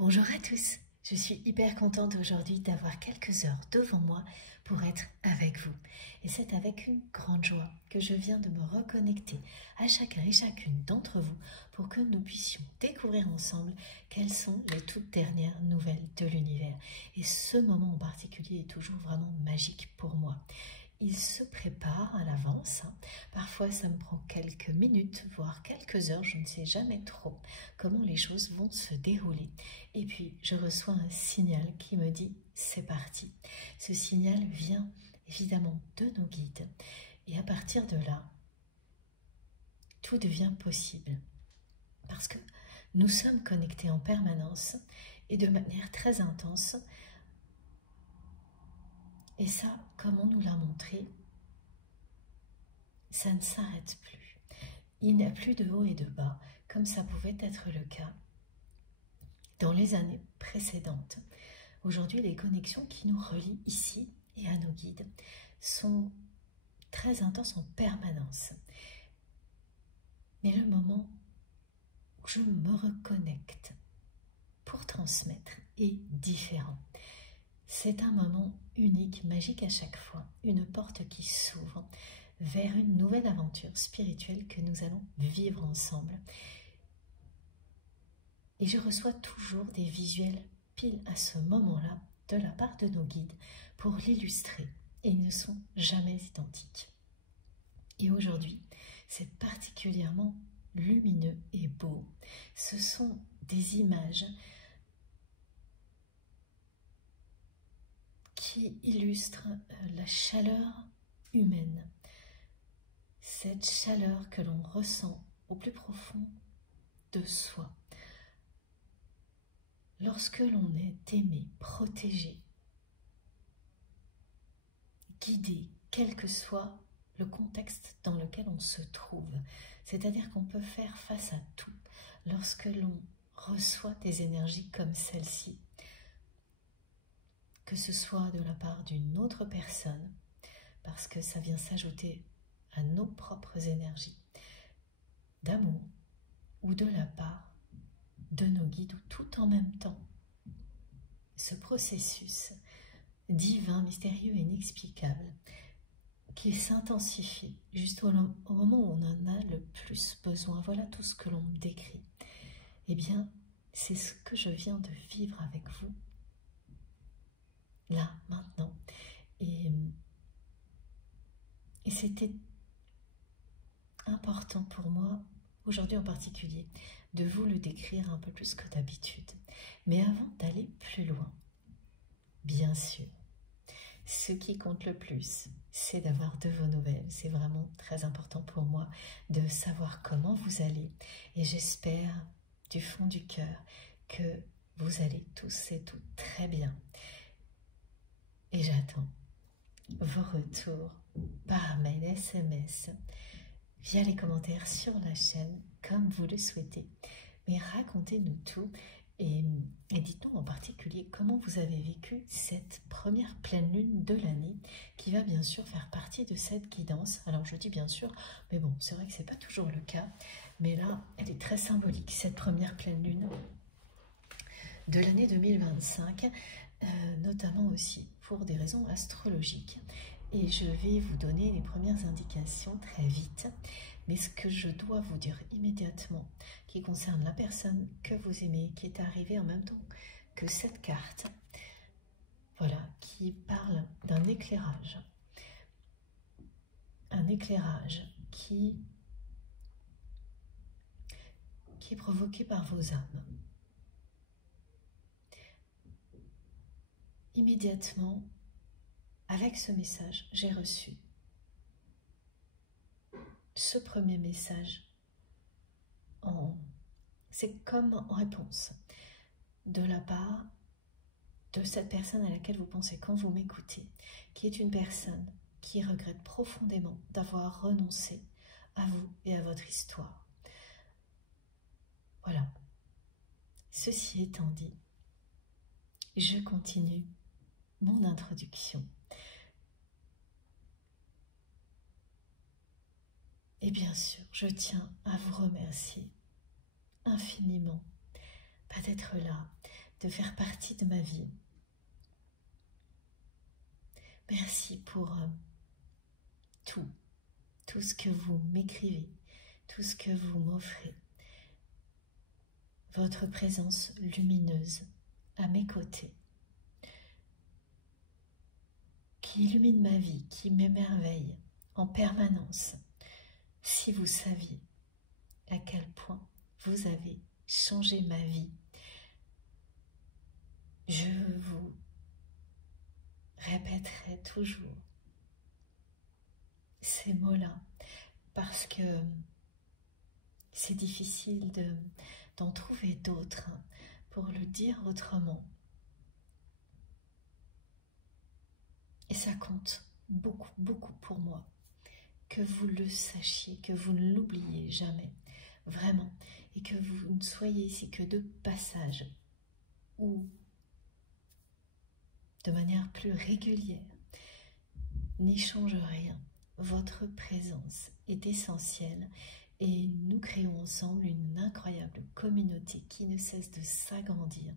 Bonjour à tous, je suis hyper contente aujourd'hui d'avoir quelques heures devant moi pour être avec vous. Et c'est avec une grande joie que je viens de me reconnecter à chacun et chacune d'entre vous pour que nous puissions découvrir ensemble quelles sont les toutes dernières nouvelles de l'univers. Et ce moment en particulier est toujours vraiment magique pour moi. Il se prépare à l'avance. Parfois, ça me prend quelques minutes, voire quelques heures. Je ne sais jamais trop comment les choses vont se dérouler. Et puis, je reçois un signal qui me dit « c'est parti ». Ce signal vient évidemment de nos guides. Et à partir de là, tout devient possible. Parce que nous sommes connectés en permanence et de manière très intense. Et ça, comme on nous l'a montré, ça ne s'arrête plus. Il n'y a plus de haut et de bas, comme ça pouvait être le cas dans les années précédentes. Aujourd'hui, les connexions qui nous relient ici et à nos guides sont très intenses en permanence. Mais le moment où je me reconnecte pour transmettre est différent. C'est un moment unique, magique à chaque fois, une porte qui s'ouvre vers une nouvelle aventure spirituelle que nous allons vivre ensemble. Et je reçois toujours des visuels pile à ce moment-là de la part de nos guides pour l'illustrer. Et ils ne sont jamais identiques. Et aujourd'hui, c'est particulièrement lumineux et beau. Ce sont des images qui illustre la chaleur humaine, cette chaleur que l'on ressent au plus profond de soi. Lorsque l'on est aimé, protégé, guidé, quel que soit le contexte dans lequel on se trouve, c'est-à-dire qu'on peut faire face à tout lorsque l'on reçoit des énergies comme celle-ci, que ce soit de la part d'une autre personne, parce que ça vient s'ajouter à nos propres énergies d'amour, ou de la part de nos guides, ou tout en même temps. Ce processus divin, mystérieux et inexplicable, qui s'intensifie juste au moment où on en a le plus besoin. Voilà tout ce que l'on me décrit. Eh bien, c'est ce que je viens de vivre avec vous là, maintenant. Et c'était important pour moi, aujourd'hui en particulier, de vous le décrire un peu plus que d'habitude. Mais avant d'aller plus loin, bien sûr, ce qui compte le plus, c'est d'avoir de vos nouvelles. C'est vraiment très important pour moi de savoir comment vous allez. Et j'espère du fond du cœur que vous allez tous et toutes très bien. Et j'attends vos retours par mail, SMS, via les commentaires sur la chaîne, comme vous le souhaitez. Mais racontez-nous tout et dites-nous en particulier comment vous avez vécu cette première pleine lune de l'année qui va bien sûr faire partie de cette guidance. Alors je dis bien sûr, mais bon, c'est vrai que ce n'est pas toujours le cas. Mais là, elle est très symbolique, cette première pleine lune de l'année 2025, notamment aussi pour des raisons astrologiques. Et je vais vous donner les premières indications très vite. Mais ce que je dois vous dire immédiatement, qui concerne la personne que vous aimez, qui est arrivée en même temps que cette carte, voilà, qui parle d'un éclairage. Un éclairage qui est provoqué par vos âmes. Immédiatement, avec ce message, j'ai reçu ce premier message. C'est comme en réponse de la part de cette personne à laquelle vous pensez quand vous m'écoutez, qui est une personne qui regrette profondément d'avoir renoncé à vous et à votre histoire. Voilà. Ceci étant dit, je continue mon introduction. Et bien sûr, je tiens à vous remercier infiniment, pas d'être là, de faire partie de ma vie. Merci pour tout ce que vous m'écrivez, tout ce que vous m'offrez. Votre présence lumineuse à mes côtés, qui illumine ma vie, qui m'émerveille en permanence. Si vous saviez à quel point vous avez changé ma vie, je vous répéterai toujours ces mots-là parce que c'est difficile d'en trouver d'autres pour le dire autrement. Et ça compte beaucoup, beaucoup pour moi. Que vous le sachiez, que vous ne l'oubliez jamais, vraiment. Et que vous ne soyez ici que de passage ou de manière plus régulière. N'y change rien. Votre présence est essentielle et nous créons ensemble une incroyable communauté qui ne cesse de s'agrandir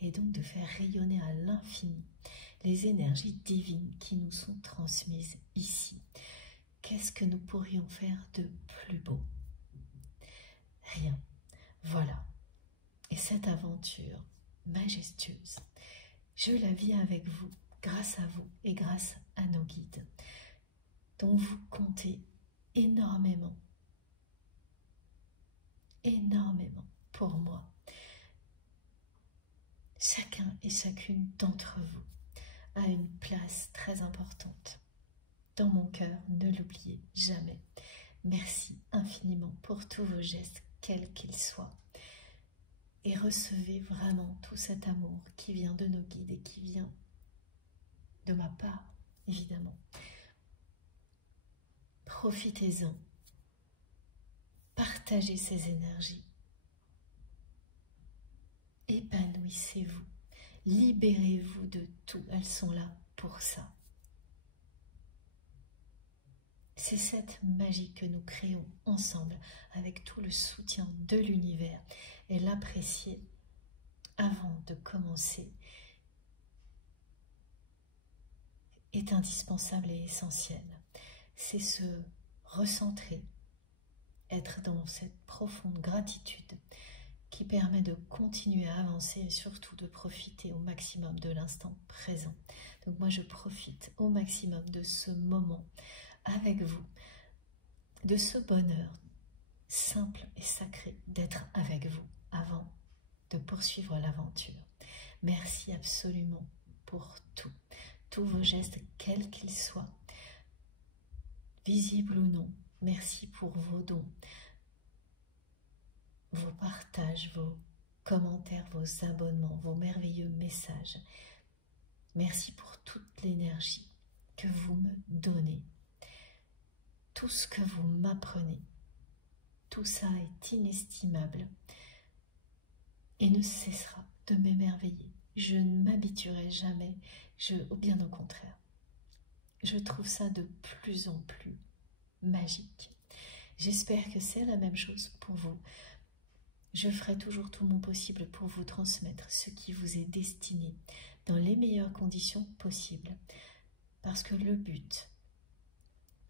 et donc de faire rayonner à l'infini les énergies divines qui nous sont transmises ici. Qu'est-ce que nous pourrions faire de plus beau? Rien. Voilà. Et cette aventure majestueuse, je la vis avec vous, grâce à vous et grâce à nos guides, dont vous comptez énormément, énormément pour moi. Chacun et chacune d'entre vous a une place très importante dans mon cœur, ne l'oubliez jamais. Merci infiniment pour tous vos gestes, quels qu'ils soient. Et recevez vraiment tout cet amour qui vient de nos guides et qui vient de ma part, évidemment. Profitez-en. Partagez ces énergies. Épanouissez-vous. Libérez-vous de tout. Elles sont là pour ça. C'est cette magie que nous créons ensemble avec tout le soutien de l'univers, et l'apprécier avant de commencer est indispensable et essentiel. C'est se recentrer, être dans cette profonde gratitude qui permet de continuer à avancer et surtout de profiter au maximum de l'instant présent. Donc moi je profite au maximum de ce moment avec vous, de ce bonheur simple et sacré d'être avec vous avant de poursuivre l'aventure. Merci absolument pour tout, tous vos gestes, quels qu'ils soient, visibles ou non. Merci pour vos dons, vos partages, vos commentaires, vos abonnements, vos merveilleux messages. Merci pour toute l'énergie que vous me donnez. Tout ce que vous m'apprenez, tout ça est inestimable et ne cessera de m'émerveiller. Je ne m'habituerai jamais, ou bien au contraire. Je trouve ça de plus en plus magique. J'espère que c'est la même chose pour vous. Je ferai toujours tout mon possible pour vous transmettre ce qui vous est destiné dans les meilleures conditions possibles. Parce que le but,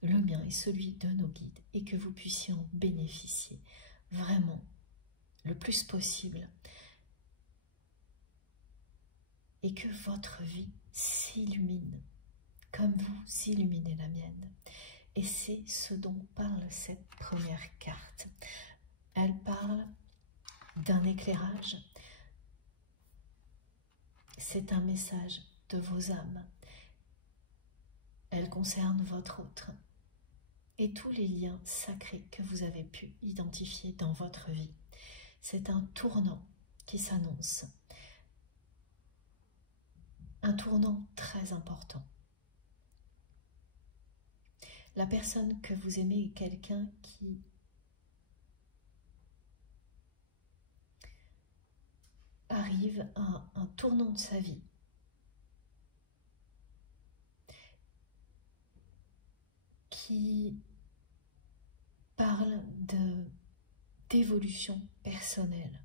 le mien et celui de nos guides, est que vous puissiez en bénéficier vraiment le plus possible et que votre vie s'illumine comme vous illuminez la mienne. Et c'est ce dont parle cette première carte. Elle parle d'un éclairage. C'est un message de vos âmes. Elle concerne votre autre et tous les liens sacrés que vous avez pu identifier dans votre vie. C'est un tournant qui s'annonce. Un tournant très important. La personne que vous aimez est quelqu'un qui arrive à un tournant de sa vie. Qui parle d'évolution personnelle.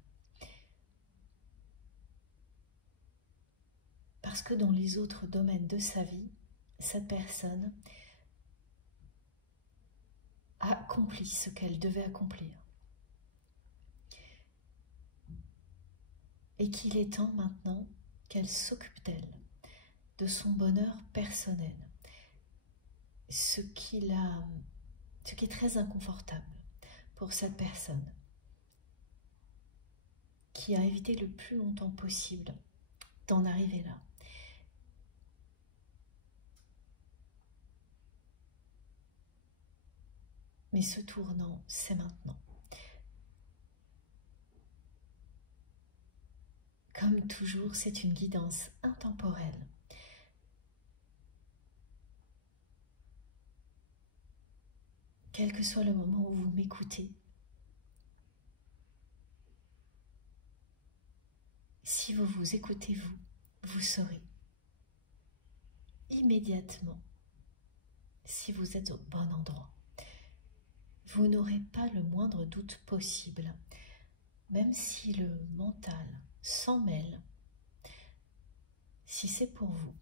parce que dans les autres domaines de sa vie, cette personne a accompli ce qu'elle devait accomplir. Et qu'il est temps maintenant qu'elle s'occupe d'elle, de son bonheur personnel, ce qui est très inconfortable pour cette personne, qui a évité le plus longtemps possible d'en arriver là. Mais ce tournant, c'est maintenant. Comme toujours, c'est une guidance intemporelle. Quel que soit le moment où vous m'écoutez, si vous vous écoutez vous saurez immédiatement si vous êtes au bon endroit. Vous n'aurez pas le moindre doute possible, même si le mental s'en mêle. Si c'est pour vous,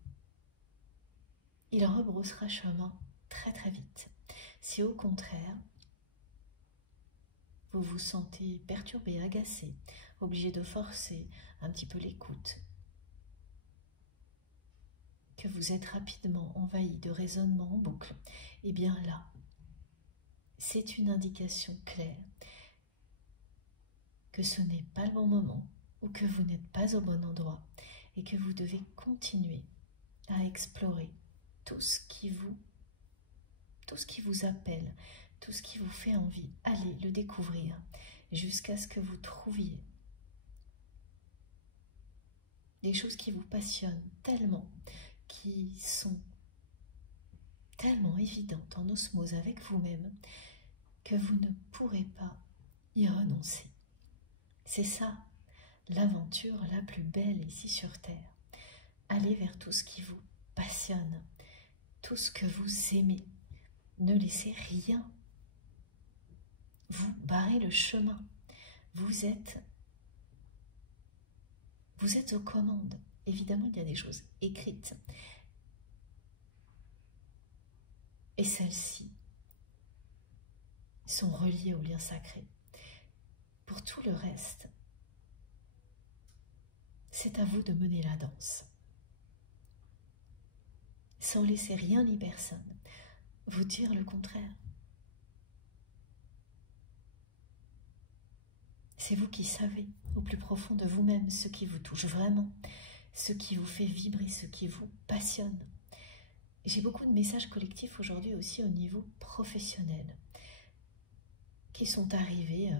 il rebroussera chemin très très vite. Si au contraire, vous vous sentez perturbé, agacé, obligé de forcer un petit peu l'écoute, que vous êtes rapidement envahi de raisonnements en boucle, et bien là, c'est une indication claire que ce n'est pas le bon moment ou que vous n'êtes pas au bon endroit et que vous devez continuer à explorer tout ce qui vous appelle, tout ce qui vous fait envie. Allez le découvrir jusqu'à ce que vous trouviez des choses qui vous passionnent tellement, qui sont tellement évidentes en osmose avec vous-même que vous ne pourrez pas y renoncer. C'est ça, l'aventure la plus belle ici sur Terre. Allez vers tout ce qui vous passionne, tout ce que vous aimez. Ne laissez rien vous barrer le chemin. Vous êtes aux commandes. Évidemment, il y a des choses écrites. Et celles-ci sont reliées au lien sacré. Pour tout le reste, c'est à vous de mener la danse. Sans laisser rien ni personne vous dire le contraire. C'est vous qui savez au plus profond de vous-même ce qui vous touche vraiment, ce qui vous fait vibrer, ce qui vous passionne. J'ai beaucoup de messages collectifs aujourd'hui aussi au niveau professionnel qui sont arrivés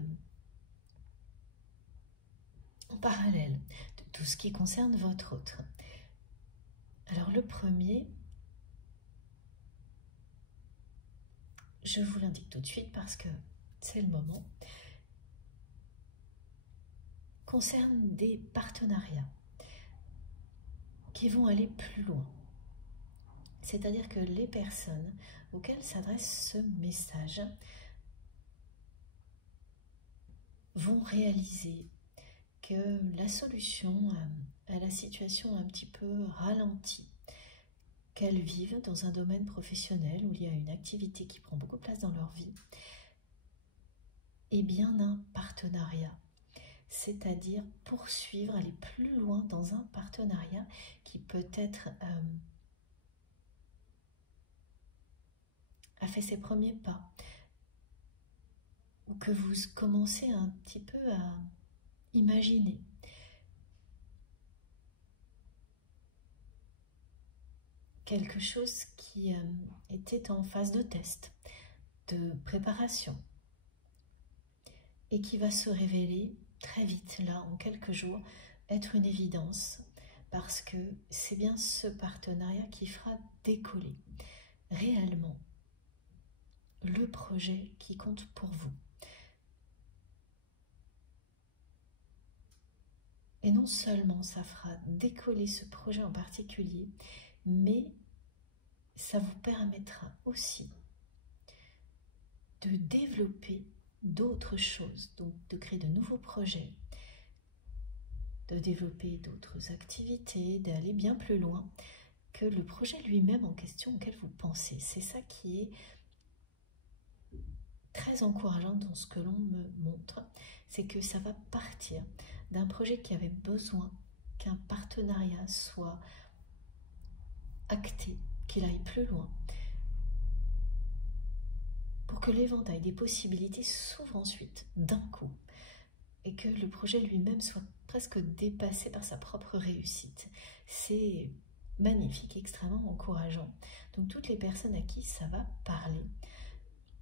en parallèle de tout ce qui concerne votre autre. Alors le premier, je vous l'indique tout de suite parce que c'est le moment, concerne des partenariats qui vont aller plus loin. C'est-à-dire que les personnes auxquelles s'adresse ce message vont réaliser que la solution à la situation un petit peu ralentie qu'elles vivent dans un domaine professionnel où il y a une activité qui prend beaucoup de place dans leur vie, est bien un partenariat. C'est-à-dire poursuivre, aller plus loin dans un partenariat qui peut-être a fait ses premiers pas, ou que vous commencez un petit peu à imaginer. Quelque chose qui était en phase de test, de préparation, et qui va se révéler très vite, là, en quelques jours, être une évidence, parce que c'est bien ce partenariat qui fera décoller réellement le projet qui compte pour vous. Et non seulement ça fera décoller ce projet en particulier, mais ça vous permettra aussi de développer d'autres choses, donc de créer de nouveaux projets de développer d'autres activités, d'aller bien plus loin que le projet lui-même en question auquel vous pensez. C'est ça qui est très encourageant dans ce que l'on me montre, c'est que ça va partir d'un projet qui avait besoin qu'un partenariat soit acté, qu'il aille plus loin, pour que l'éventail des possibilités s'ouvre ensuite, d'un coup, et que le projet lui-même soit presque dépassé par sa propre réussite. C'est magnifique, extrêmement encourageant. Donc toutes les personnes à qui ça va parler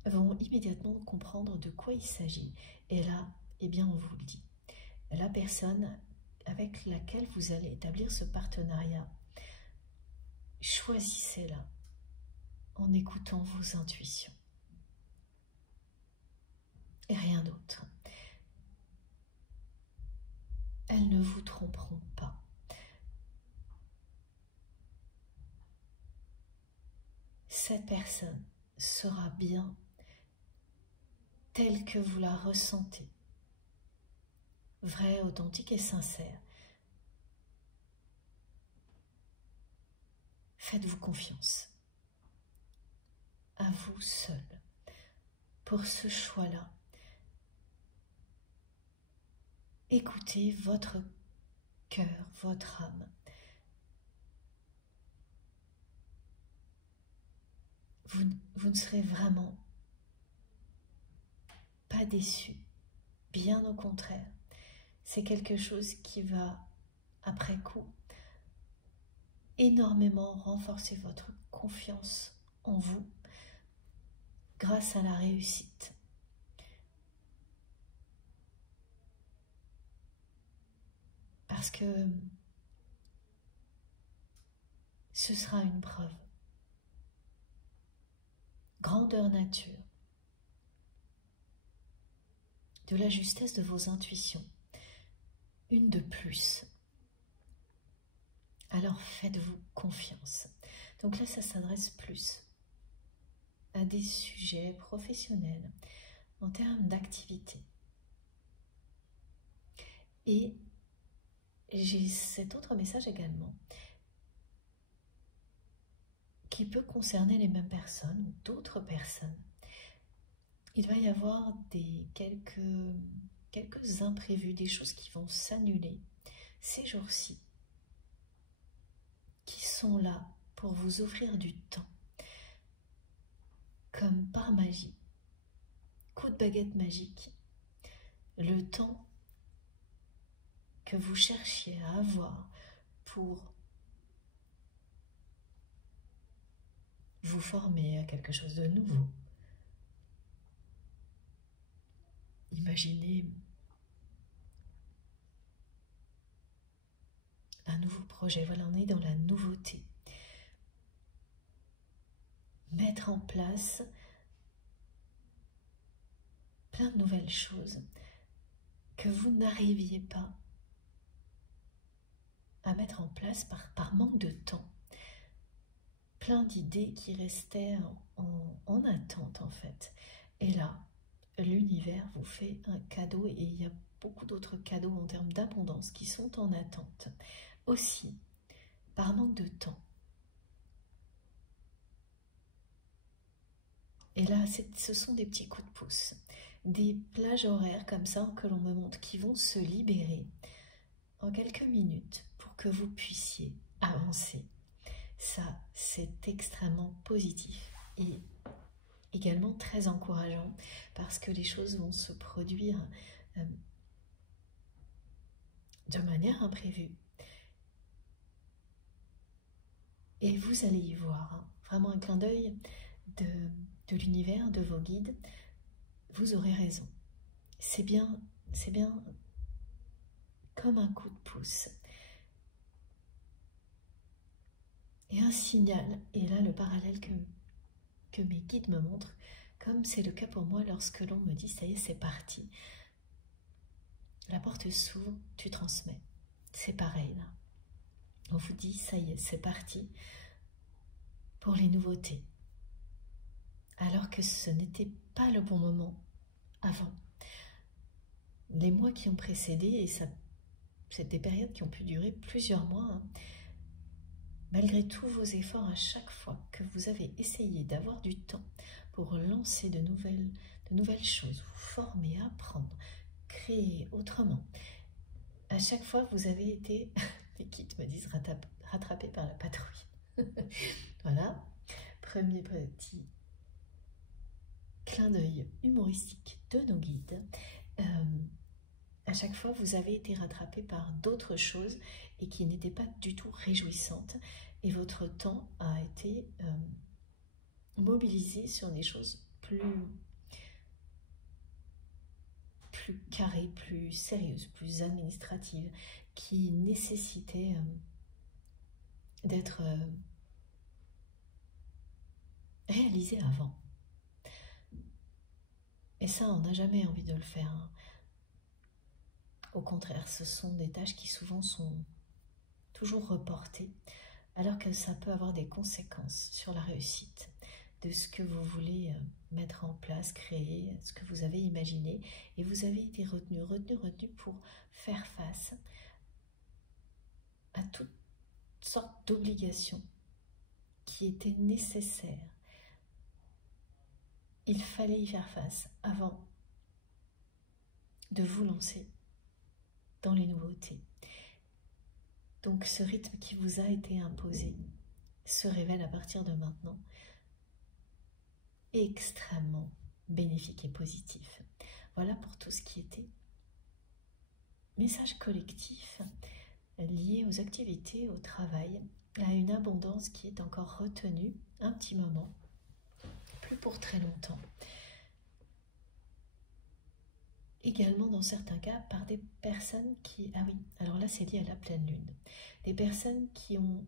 vont immédiatement comprendre de quoi il s'agit. Et là, eh bien, on vous le dit, la personne avec laquelle vous allez établir ce partenariat, choisissez-la en écoutant vos intuitions. Et rien d'autre. Elles ne vous tromperont pas. Cette personne sera bien telle que vous la ressentez, vraie, authentique et sincère. Faites-vous confiance à vous seul pour ce choix-là. Écoutez votre cœur, votre âme. Vous ne serez vraiment pas déçu. Bien au contraire, c'est quelque chose qui va, après coup, énormément renforcer votre confiance en vous grâce à la réussite. Parce que ce sera une preuve. Grandeur nature, de la justesse de vos intuitions, une de plus. Alors faites-vous confiance. Donc là, ça s'adresse plus à des sujets professionnels en termes d'activité. Et j'ai cet autre message également qui peut concerner les mêmes personnes ou d'autres personnes. Il va y avoir quelques imprévus, des choses qui vont s'annuler ces jours-ci, qui sont là pour vous offrir du temps, comme par magie, coup de baguette magique, le temps que vous cherchiez à avoir pour vous former à quelque chose de nouveau. Imaginez un nouveau projet, voilà, on est dans la nouveauté. Mettre en place plein de nouvelles choses que vous n'arriviez pas à mettre en place par manque de temps. Plein d'idées qui restaient en attente en fait. Et là, l'univers vous fait un cadeau et il y a beaucoup d'autres cadeaux en termes d'abondance qui sont en attente. Aussi, par manque de temps. Et là, ce sont des petits coups de pouce. Des plages horaires comme ça que l'on me montre qui vont se libérer en quelques minutes pour que vous puissiez avancer. Ça, c'est extrêmement positif et également très encourageant parce que les choses vont se produire de manière imprévue. Et vous allez y voir vraiment un clin d'œil de l'univers, de vos guides. Vous aurez raison. C'est bien comme un coup de pouce. Et un signal, et là le parallèle que mes guides me montrent, comme c'est le cas pour moi lorsque l'on me dit « ça y est, c'est parti ». La porte s'ouvre, tu transmets. C'est pareil là. On vous dit « ça y est, c'est parti » pour les nouveautés. Alors que ce n'était pas le bon moment avant. Les mois qui ont précédé, et ça, c'est des périodes qui ont pu durer plusieurs mois, hein. Malgré tous vos efforts, à chaque fois que vous avez essayé d'avoir du temps pour lancer de nouvelles choses, vous former, apprendre, créer autrement, à chaque fois vous avez été, les kits me disent, rattrapé par la patrouille. Voilà, premier petit clin d'œil humoristique de nos guides. À chaque fois, vous avez été rattrapé par d'autres choses et qui n'étaient pas du tout réjouissantes. Et votre temps a été mobilisé sur des choses plus carrées, plus sérieuses, plus administratives, qui nécessitaient d'être réalisées avant. Et ça, on n'a jamais envie de le faire, hein. Au contraire, ce sont des tâches qui souvent sont toujours reportées, alors que ça peut avoir des conséquences sur la réussite de ce que vous voulez mettre en place, créer, ce que vous avez imaginé, et vous avez été retenu pour faire face à toutes sortes d'obligations qui étaient nécessaires. Il fallait y faire face avant de vous lancer dans les nouveautés. Donc ce rythme qui vous a été imposé se révèle à partir de maintenant extrêmement bénéfique et positif. Voilà pour tout ce qui était message collectif lié aux activités, au travail, à une abondance qui est encore retenue un petit moment, plus pour très longtemps. Également dans certains cas par des personnes qui... Ah oui, alors là c'est lié à la pleine lune. Des personnes qui ont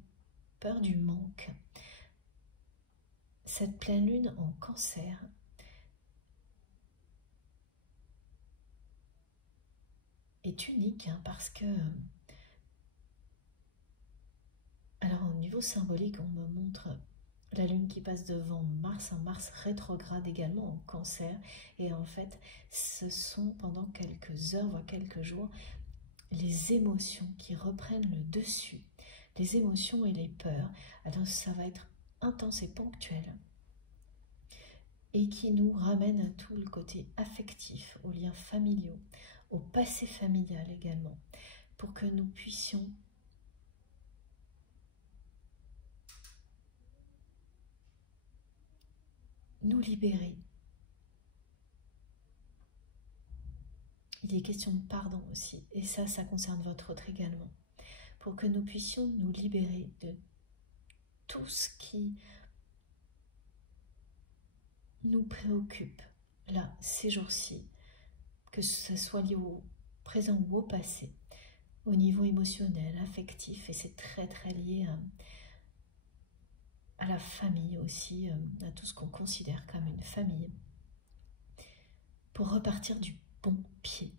peur du manque. Cette pleine lune en Cancer est unique, hein, parce que... Alors au niveau symbolique, on me montre la lune qui passe devant Mars, un Mars rétrograde également en Cancer, et en fait ce sont pendant quelques heures, voire quelques jours, les émotions qui reprennent le dessus, les émotions et les peurs. Alors ça va être intense et ponctuel, et qui nous ramène à tout le côté affectif, aux liens familiaux, au passé familial également, pour que nous puissions nous libérer. Il est question de pardon aussi, et ça concerne votre autre également, pour que nous puissions nous libérer de tout ce qui nous préoccupe, là, ces jours-ci, que ce soit lié au présent ou au passé, au niveau émotionnel, affectif, et c'est très très lié à la famille aussi, à tout ce qu'on considère comme une famille, pour repartir du bon pied.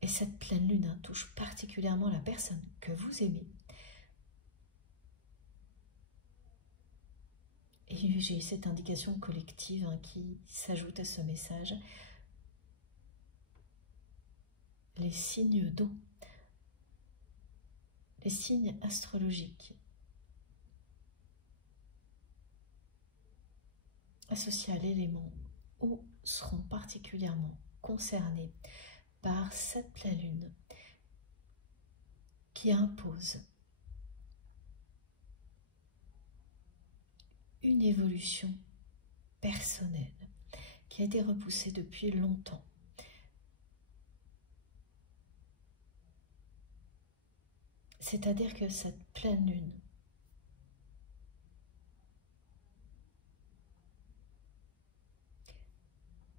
Et cette pleine lune, hein, touche particulièrement la personne que vous aimez. Et j'ai cette indication collective, hein, qui s'ajoute à ce message. Les signes d'eau, les signes astrologiques associés à l'élément eau seront particulièrement concernés par cette pleine lune qui impose une évolution personnelle qui a été repoussée depuis longtemps. C'est-à-dire que cette pleine lune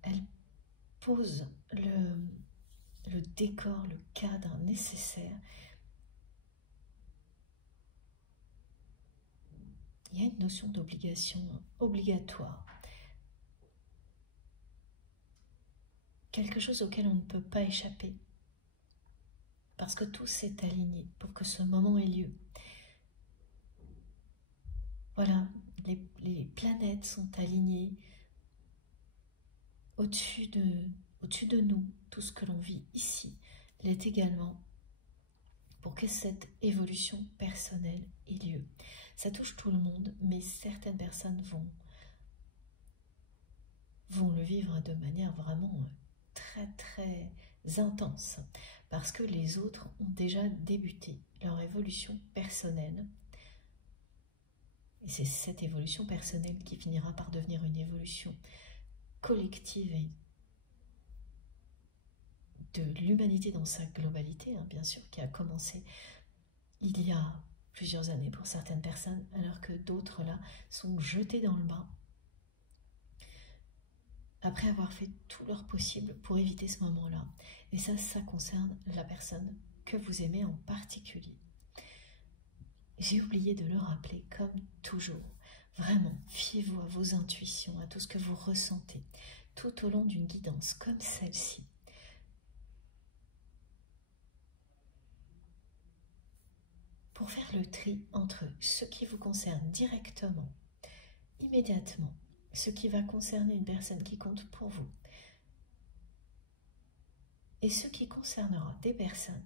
elle pose le décor, le cadre nécessaire. Il y a une notion d'obligation obligatoire. Quelque chose auquel on ne peut pas échapper. Parce que tout s'est aligné pour que ce moment ait lieu. Voilà, les planètes sont alignées au-dessus au-dessus de nous, tout ce que l'on vit ici, l'est également pour que cette évolution personnelle ait lieu. Ça touche tout le monde, mais certaines personnes vont le vivre de manière vraiment très très intense, parce que les autres ont déjà débuté leur évolution personnelle. Et c'est cette évolution personnelle qui finira par devenir une évolution collective et de l'humanité dans sa globalité, hein, bien sûr, qui a commencé il y a plusieurs années pour certaines personnes, alors que d'autres là sont jetés dans le bain après avoir fait tout leur possible pour éviter ce moment-là. Et ça concerne la personne que vous aimez en particulier. J'ai oublié de le rappeler, comme toujours. Vraiment, fiez-vous à vos intuitions, à tout ce que vous ressentez, tout au long d'une guidance comme celle-ci. Pour faire le tri entre ce qui vous concerne directement, immédiatement, ce qui va concerner une personne qui compte pour vous, et ce qui concernera des personnes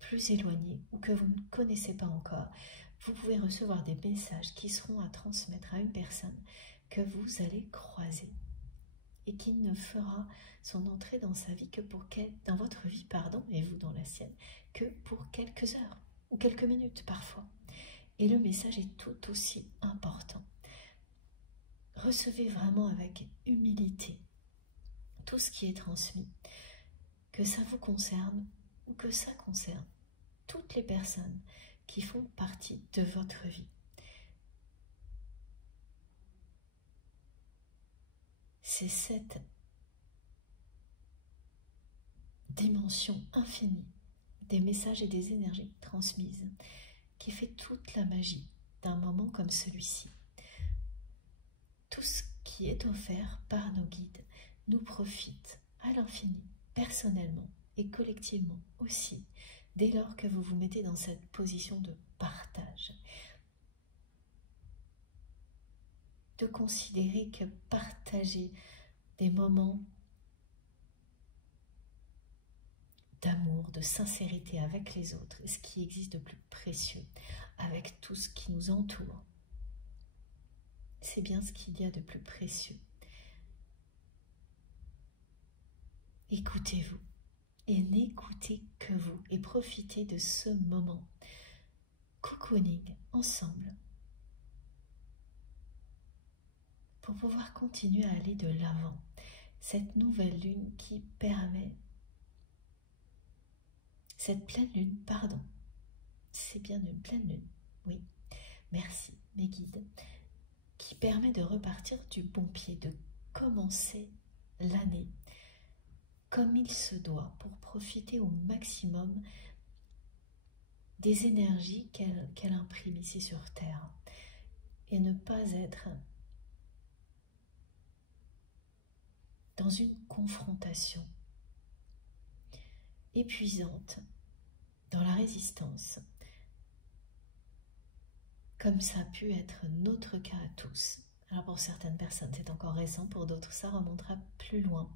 plus éloignées ou que vous ne connaissez pas encore, vous pouvez recevoir des messages qui seront à transmettre à une personne que vous allez croiser et qui ne fera son entrée dans sa vie que dans votre vie, et vous dans la sienne, que pour quelques heures ou quelques minutes parfois. Et le message est tout aussi important. Recevez vraiment avec humilité tout ce qui est transmis, que ça vous concerne ou que ça concerne toutes les personnes qui font partie de votre vie. C'est cette dimension infinie des messages et des énergies transmises qui fait toute la magie d'un moment comme celui-ci. Tout ce qui est offert par nos guides nous profite à l'infini, personnellement et collectivement aussi, dès lors que vous vous mettez dans cette position de partage. De considérer que partager des moments d'amour, de sincérité avec les autres, est ce qui existe de plus précieux, avec tout ce qui nous entoure, c'est bien ce qu'il y a de plus précieux. Écoutez-vous et n'écoutez que vous et profitez de ce moment cocooning ensemble pour pouvoir continuer à aller de l'avant. Cette nouvelle lune qui permet, cette pleine lune, c'est bien une pleine lune, oui, merci mes guides, qui permet de repartir du bon pied, de commencer l'année comme il se doit pour profiter au maximum des énergies qu'elle imprime ici sur Terre et ne pas être dans une confrontation épuisante, dans la résistance, comme ça a pu être notre cas à tous. Alors pour certaines personnes c'est encore récent, pour d'autres ça remontera plus loin,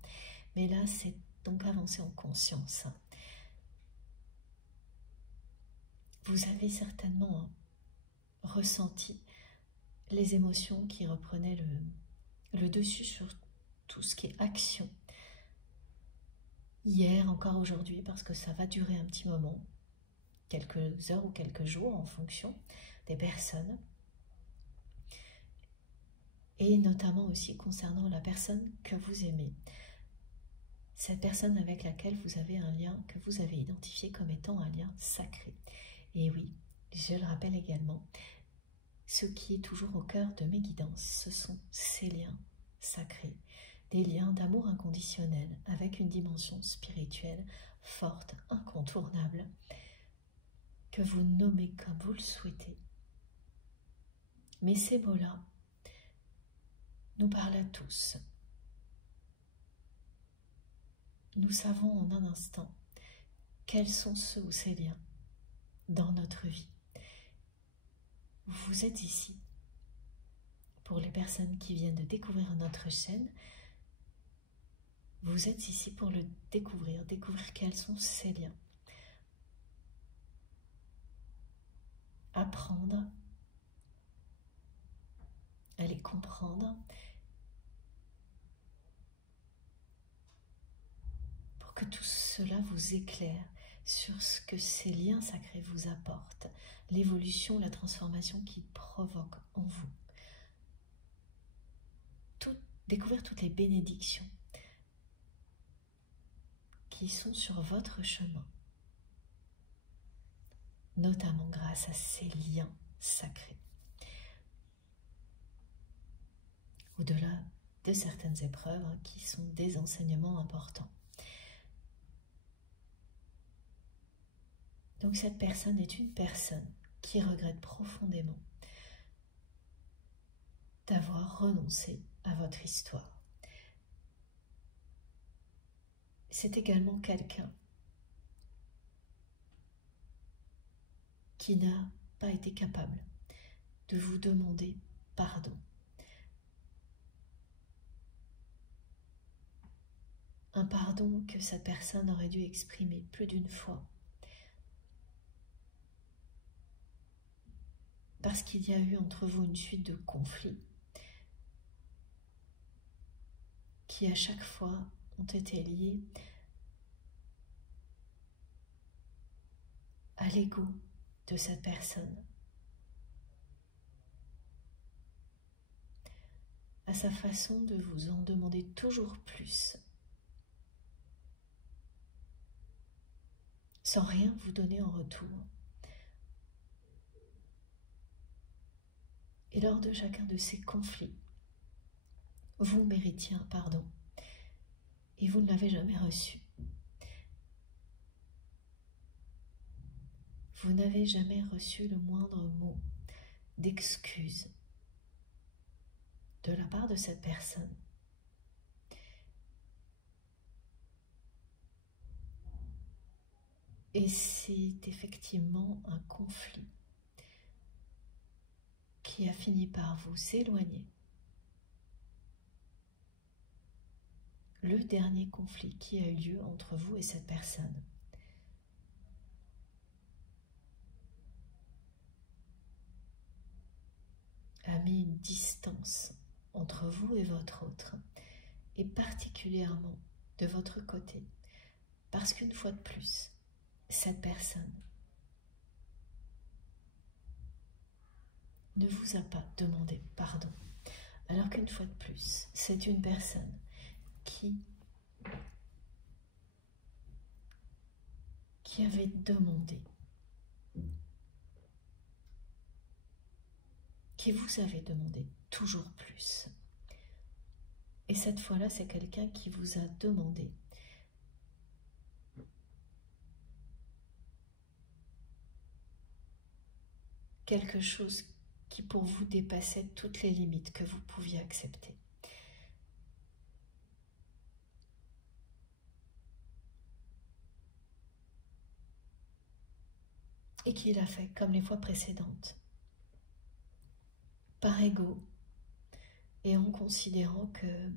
mais là c'est donc avancer en conscience. Vous avez certainement ressenti les émotions qui reprenaient le dessus sur tout ce qui est action. Hier, encore aujourd'hui, parce que ça va durer un petit moment, quelques heures ou quelques jours en fonction des personnes, et notamment aussi concernant la personne que vous aimez, cette personne avec laquelle vous avez un lien que vous avez identifié comme étant un lien sacré. Et oui, je le rappelle également, ce qui est toujours au cœur de mes guidances, ce sont ces liens sacrés, des liens d'amour inconditionnel avec une dimension spirituelle forte, incontournable, que vous nommez comme vous le souhaitez. Mais ces mots-là nous parlent à tous. Nous savons en un instant quels sont ceux ou ces liens dans notre vie. Vous êtes ici. Pour les personnes qui viennent de découvrir notre chaîne, Vous êtes ici pour le découvrir quels sont ces liens. Apprendre à les comprendre pour que tout cela vous éclaire sur ce que ces liens sacrés vous apportent, l'évolution, la transformation qu'ils provoquent en vous. Découvrir toutes les bénédictions qui sont sur votre chemin, notamment grâce à ces liens sacrés. Au-delà de certaines épreuves qui sont des enseignements importants. Donc cette personne est une personne qui regrette profondément d'avoir renoncé à votre histoire. C'est également quelqu'un qui n'a pas été capable de vous demander pardon. Un pardon que cette personne aurait dû exprimer plus d'une fois. Parce qu'il y a eu entre vous une suite de conflits qui à chaque fois ont été liés à l'ego de cette personne, à sa façon de vous en demander toujours plus, sans rien vous donner en retour. Et lors de chacun de ces conflits, vous méritiez un pardon et vous ne l'avez jamais reçu. Vous n'avez jamais reçu le moindre mot d'excuse de la part de cette personne. Et c'est effectivement un conflit qui a fini par vous éloigner. Le dernier conflit qui a eu lieu entre vous et cette personne. A mis une distance entre vous et votre autre, et particulièrement de votre côté, parce qu'une fois de plus, cette personne ne vous a pas demandé pardon, alors qu'une fois de plus, c'est une personne qui avait demandé, qui vous avait demandé toujours plus. Et cette fois-là, c'est quelqu'un qui vous a demandé quelque chose qui pour vous dépassait toutes les limites que vous pouviez accepter. Et qu'il a fait comme les fois précédentes, par ego, et en considérant que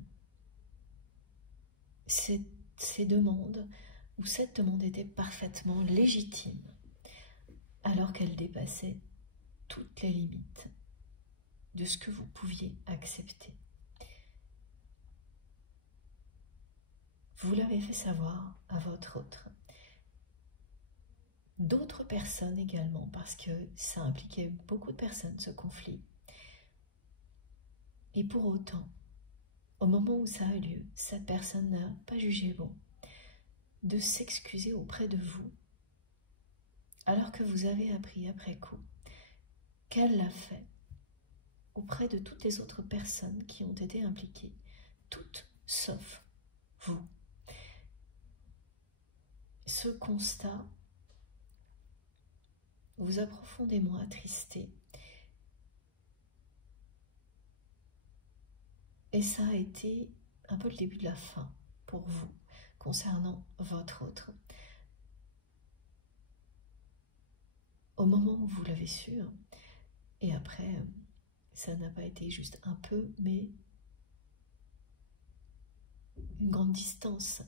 ces demandes, ou cette demande était parfaitement légitime, alors qu'elle dépassait toutes les limites de ce que vous pouviez accepter. Vous l'avez fait savoir à votre autre. D'autres personnes également, parce que ça impliquait beaucoup de personnes, ce conflit. Et pour autant, au moment où ça a eu lieu, cette personne n'a pas jugé bon de s'excuser auprès de vous, alors que vous avez appris après coup qu'elle l'a fait auprès de toutes les autres personnes qui ont été impliquées, toutes sauf vous. Ce constat vous a profondément attristé. Et ça a été un peu le début de la fin pour vous, concernant votre autre. Au moment où vous l'avez su, et après, ça n'a pas été juste un peu, mais une grande distance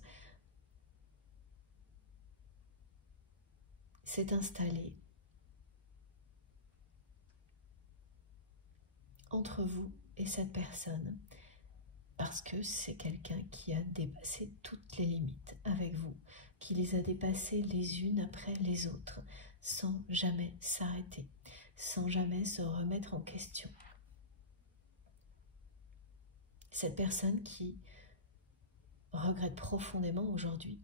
s'est installée entre vous et cette personne, parce que c'est quelqu'un qui a dépassé toutes les limites avec vous, qui les a dépassées les unes après les autres, sans jamais s'arrêter, sans jamais se remettre en question. Cette personne qui regrette profondément aujourd'hui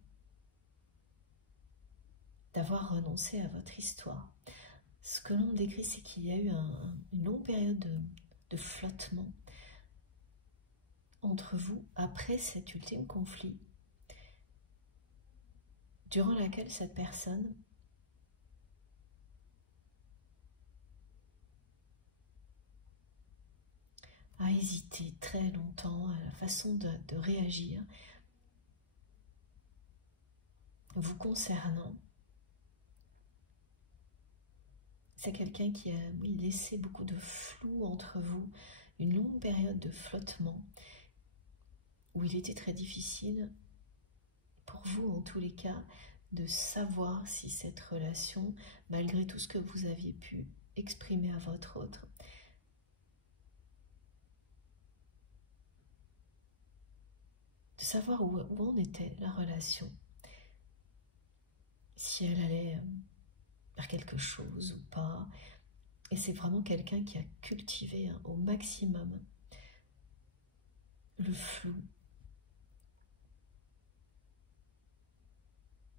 d'avoir renoncé à votre histoire. Ce que l'on décrit, c'est qu'il y a eu une longue période de flottement entre vous après cet ultime conflit, durant laquelle cette personne a hésité très longtemps à la façon de réagir vous concernant. C'est quelqu'un qui a laissé beaucoup de flou entre vous, une longue période de flottement où il était très difficile, pour vous en tous les cas, de savoir si cette relation, malgré tout ce que vous aviez pu exprimer à votre autre, de savoir où en était la relation, si elle allait vers quelque chose ou pas. Et c'est vraiment quelqu'un qui a cultivé au maximum le flou,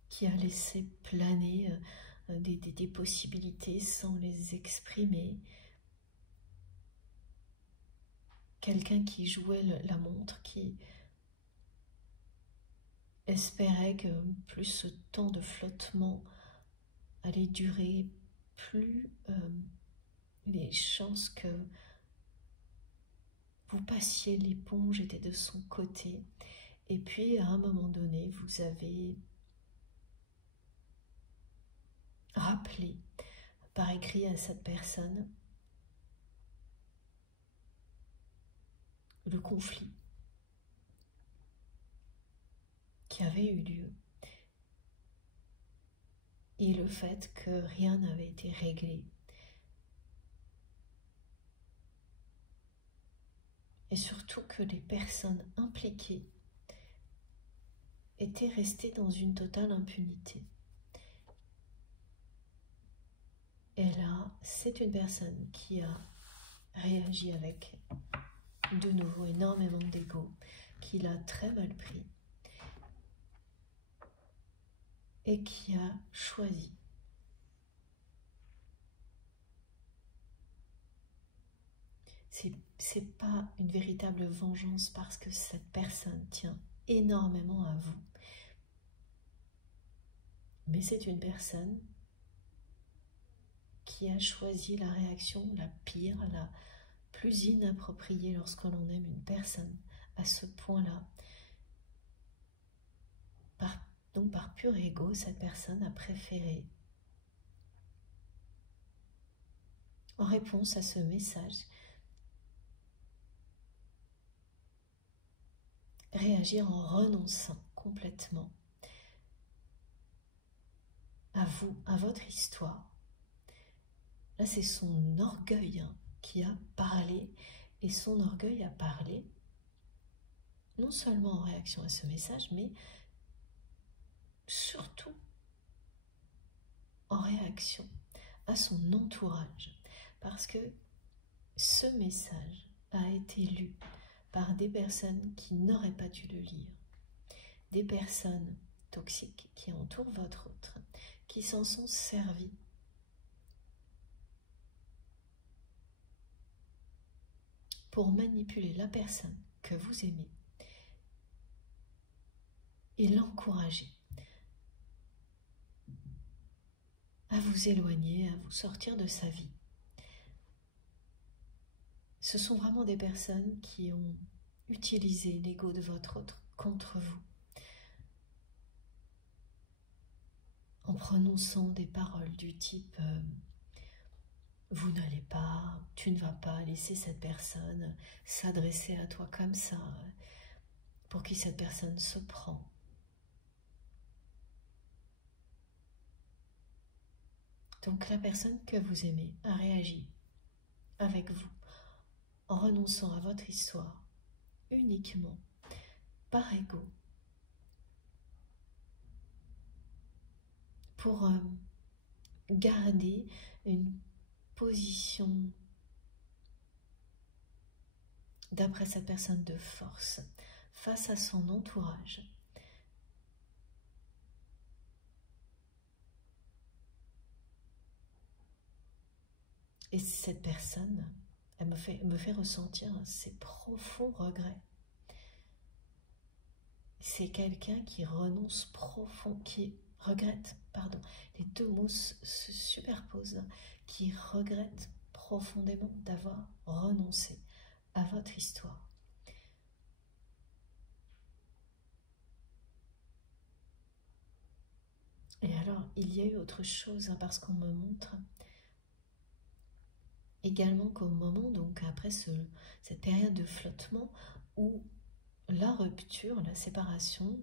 qui a laissé planer des possibilités sans les exprimer. Quelqu'un qui jouait la montre, qui espérait que plus ce temps de flottement allait durer, plus les chances que vous passiez l'éponge étaient de son côté. Et puis à un moment donné, vous avez rappelé par écrit à cette personne le conflit qui avait eu lieu et le fait que rien n'avait été réglé. Et surtout que les personnes impliquées étaient restées dans une totale impunité. Et là, c'est une personne qui a réagi avec de nouveau énormément d'ego, qui l'a très mal pris et qui a choisi c'est pas une véritable vengeance parce que cette personne tient énormément à vous, mais c'est une personne qui a choisi la réaction la pire, la plus inappropriée lorsque l'on aime une personne à ce point-là. Donc par pur ego, cette personne a préféré, en réponse à ce message, réagir en renonçant complètement à vous, à votre histoire. Là, c'est son orgueil qui a parlé, et son orgueil a parlé non seulement en réaction à ce message, mais surtout en réaction à son entourage, parce que ce message a été lu par des personnes qui n'auraient pas dû le lire, des personnes toxiques qui entourent votre autre, qui s'en sont servis pour manipuler la personne que vous aimez et l'encourager à vous éloigner, à vous sortir de sa vie. Ce sont vraiment des personnes qui ont utilisé l'ego de votre autre contre vous, en prononçant des paroles du type vous n'allez pas, tu ne vas pas laisser cette personne s'adresser à toi comme ça, pour qui cette personne se prend. Donc la personne que vous aimez a réagi avec vous en renonçant à votre histoire uniquement par ego pour garder une position d'après cette personne de force face à son entourage. Et cette personne, elle me fait ressentir ces profonds regrets. C'est quelqu'un qui renonce qui regrette, pardon, les deux mots se superposent, qui regrette profondément d'avoir renoncé à votre histoire. Et alors, il y a eu autre chose, parce qu'on me montre également qu'au moment, donc après cette période de flottement, où la rupture, la séparation,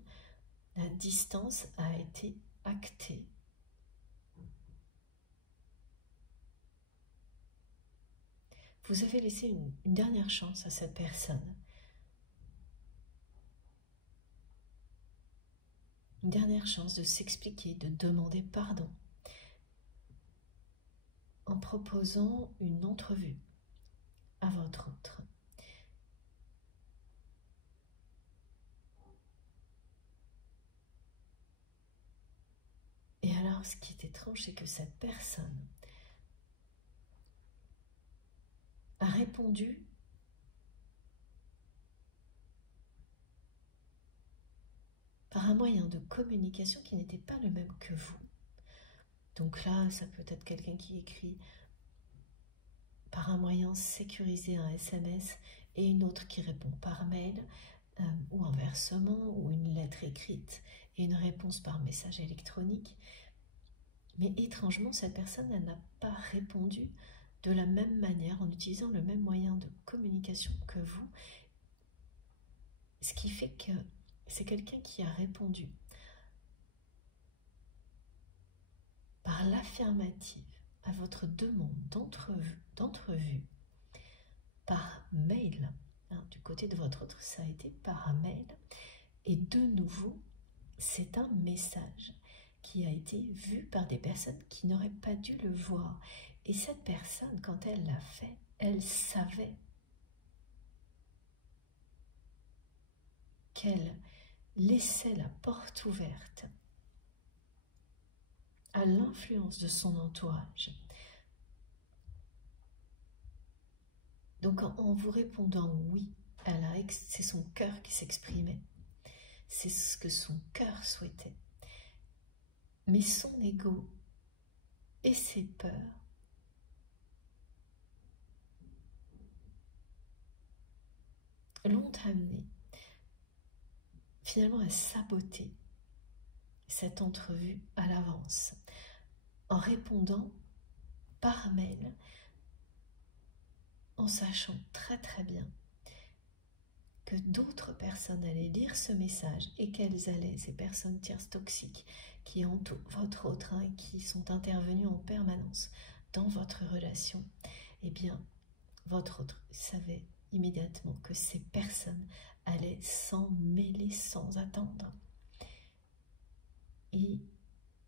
la distance a été actée. Vous avez laissé une dernière chance à cette personne. Une dernière chance de s'expliquer, de demander pardon, en proposant une entrevue à votre autre. Et alors, ce qui est étrange, c'est que cette personne a répondu par un moyen de communication qui n'était pas le même que vous. Donc là, ça peut être quelqu'un qui écrit par un moyen sécurisé, un SMS, et une autre qui répond par mail, ou inversement, ou une lettre écrite et une réponse par message électronique. Mais étrangement, cette personne, elle n'a pas répondu de la même manière, en utilisant le même moyen de communication que vous, ce qui fait que c'est quelqu'un qui a répondu par l'affirmative à votre demande d'entrevue par mail. Du côté de votre autre, ça a été par mail. Et de nouveau, c'est un message qui a été vu par des personnes qui n'auraient pas dû le voir. Et cette personne, quand elle l'a fait, elle savait qu'elle laissait la porte ouverte à l'influence de son entourage. Donc en vous répondant oui, c'est son cœur qui s'exprimait. C'est ce que son cœur souhaitait. Mais son ego et ses peurs l'ont amené finalement à saboter cette entrevue à l'avance en répondant par mail, en sachant très très bien que d'autres personnes allaient lire ce message et qu'elles allaient, ces personnes tierces toxiques qui entourent votre autre et qui sont intervenues en permanence dans votre relation, eh bien, votre autre savait immédiatement que ces personnes allaient s'en mêler sans attendre. Et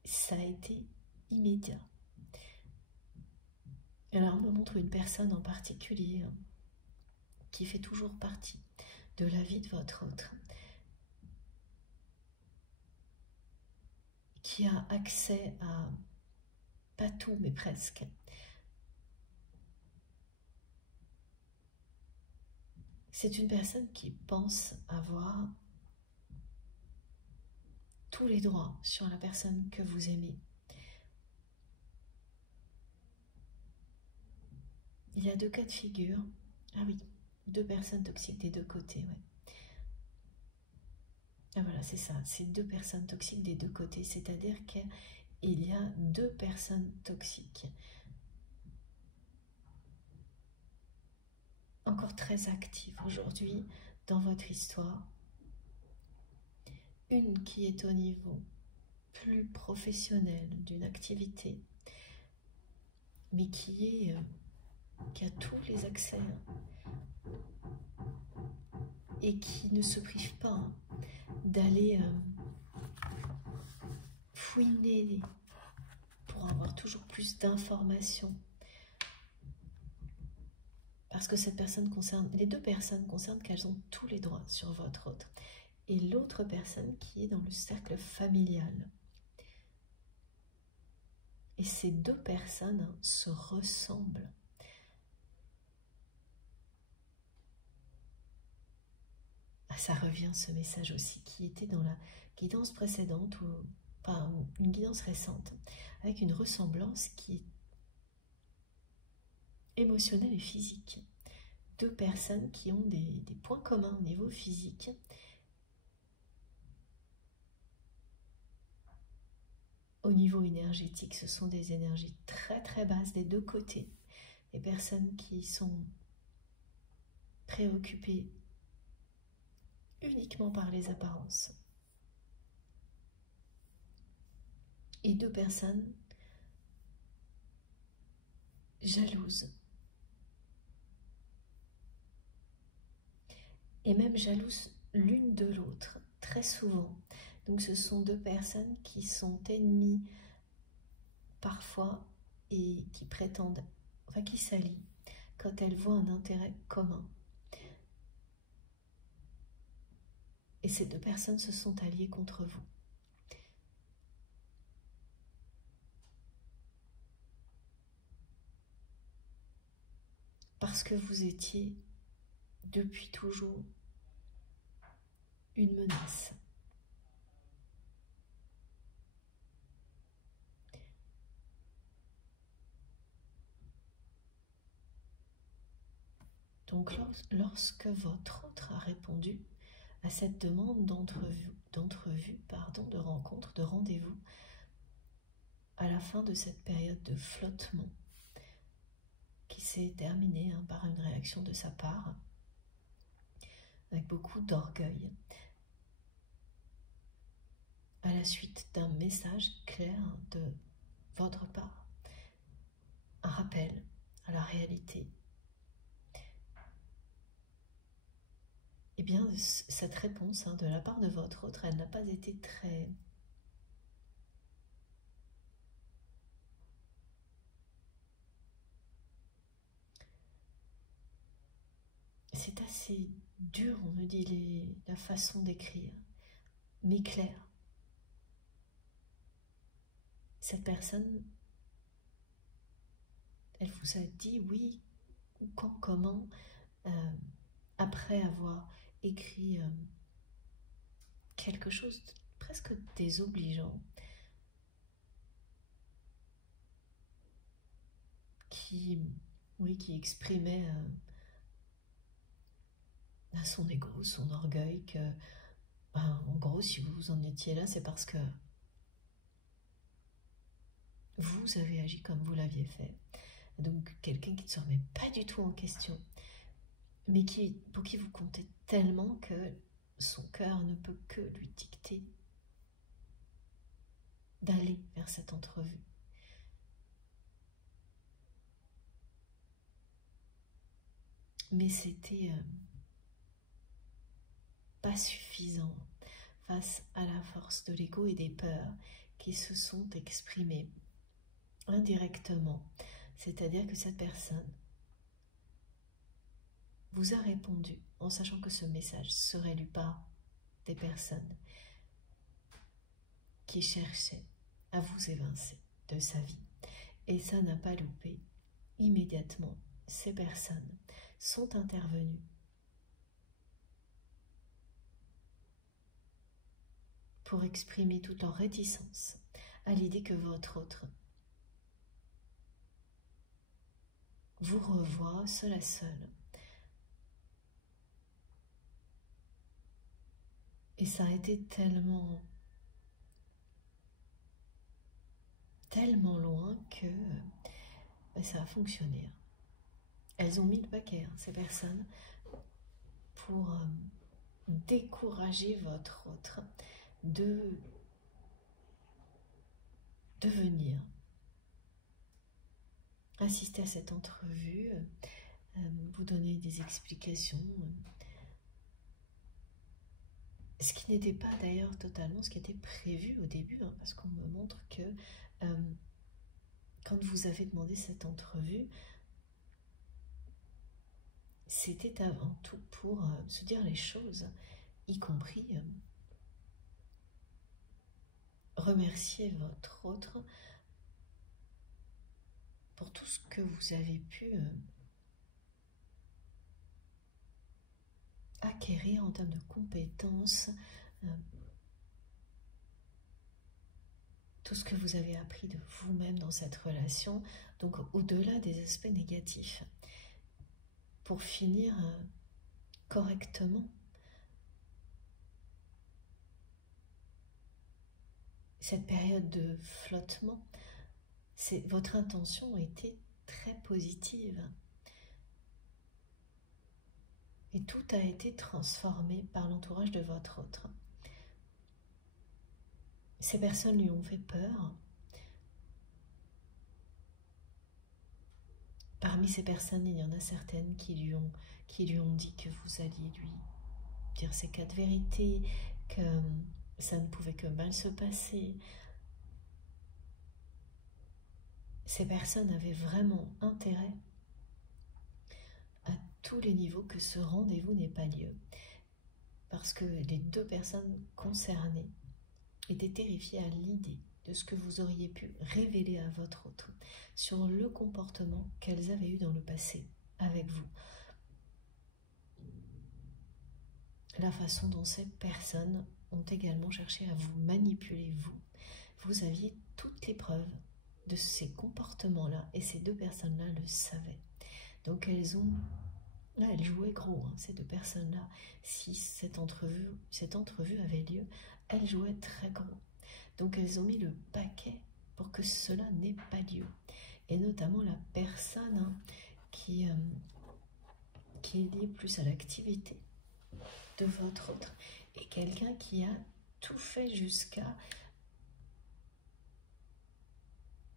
ça a été immédiat. Alors, on me montre une personne en particulier qui fait toujours partie de la vie de votre autre, qui a accès à, pas tout, mais presque, c'est une personne qui pense avoir tous les droits sur la personne que vous aimez. Il y a deux cas de figure. Ah oui, deux personnes toxiques des deux côtés, ouais. Ah voilà, c'est ça, c'est deux personnes toxiques des deux côtés, c'est-à-dire qu'il y a deux personnes toxiques. Encore très actives aujourd'hui dans votre histoire, une qui est au niveau plus professionnel d'une activité, mais qui a tous les accès et qui ne se prive pas d'aller fouiner pour avoir toujours plus d'informations. Parce que cette personne concerne, les deux personnes concernent qu'elles ont tous les droits sur votre autre. Et l'autre personne qui est dans le cercle familial. Et ces deux personnes se ressemblent. Ça revient ce message aussi qui était dans la guidance précédente ou pas une guidance récente avec une ressemblance qui est émotionnelle et physique. Deux personnes qui ont des points communs au niveau physique. Au niveau énergétique, ce sont des énergies très très basses des deux côtés. Des personnes qui sont préoccupées uniquement par les apparences. Et deux personnes jalouses. Et même jalouses l'une de l'autre, très souvent. Donc ce sont deux personnes qui sont ennemies parfois et qui prétendent, enfin qui s'allient quand elles voient un intérêt commun. Et ces deux personnes se sont alliées contre vous. Parce que vous étiez depuis toujours une menace. Donc lorsque votre autre a répondu à cette demande d'entrevue, de rencontre, de rendez-vous, à la fin de cette période de flottement qui s'est terminée par une réaction de sa part, avec beaucoup d'orgueil, à la suite d'un message clair de votre part, un rappel à la réalité. Eh bien, cette réponse de la part de votre autre, elle n'a pas été très... C'est assez dur, on me dit la façon d'écrire, mais clair. Cette personne, elle vous a dit oui, ou quand, comment, après avoir écrit quelque chose de presque désobligeant, qui exprimait son ego, son orgueil, que en gros, si vous en étiez là, c'est parce que vous avez agi comme vous l'aviez fait. Donc quelqu'un qui ne se remet pas du tout en question, mais pour qui vous comptez tellement que son cœur ne peut que lui dicter d'aller vers cette entrevue. Mais c'était pas suffisant face à la force de l'ego et des peurs qui se sont exprimées indirectement. C'est-à-dire que cette personne vous a répondu en sachant que ce message serait lu par des personnes qui cherchaient à vous évincer de sa vie. Et ça n'a pas loupé. Immédiatement, ces personnes sont intervenues pour exprimer toute leur réticence à l'idée que votre autre vous revoit seul à seul. Et ça a été tellement loin que ça a fonctionné. Elles ont mis le paquet, ces personnes, pour décourager votre autre, de venir assister à cette entrevue, vous donner des explications, ce qui n'était pas d'ailleurs totalement ce qui était prévu au début, hein, parce qu'on me montre que quand vous avez demandé cette entrevue, c'était avant tout pour se dire les choses, y compris remercier votre autre pour tout ce que vous avez pu acquérir en termes de compétences, tout ce que vous avez appris de vous-même dans cette relation, donc au-delà des aspects négatifs, pour finir correctement cette période de flottement. Votre intention était très positive et tout a été transformé par l'entourage de votre autre. Ces personnes lui ont fait peur. Parmi ces personnes, il y en a certaines qui lui ont dit que vous alliez lui dire ces 4 vérités, que ça ne pouvait que mal se passer. Ces personnes avaient vraiment intérêt à tous les niveaux que ce rendez-vous n'ait pas lieu, parce que les 2 personnes concernées étaient terrifiées à l'idée de ce que vous auriez pu révéler à votre autre sur le comportement qu'elles avaient eu dans le passé avec vous. La façon dont ces personnes ont également cherché à vous manipuler, vous aviez toutes les preuves de ces comportements-là, et ces 2 personnes-là le savaient. Donc elles jouaient gros, hein, ces 2 personnes-là. Si cette entrevue avait lieu, elles jouaient très gros. Donc elles ont mis le paquet pour que cela n'ait pas lieu. Et notamment la personne qui est liée plus à l'activité de votre autre, et quelqu'un qui a tout fait jusqu'à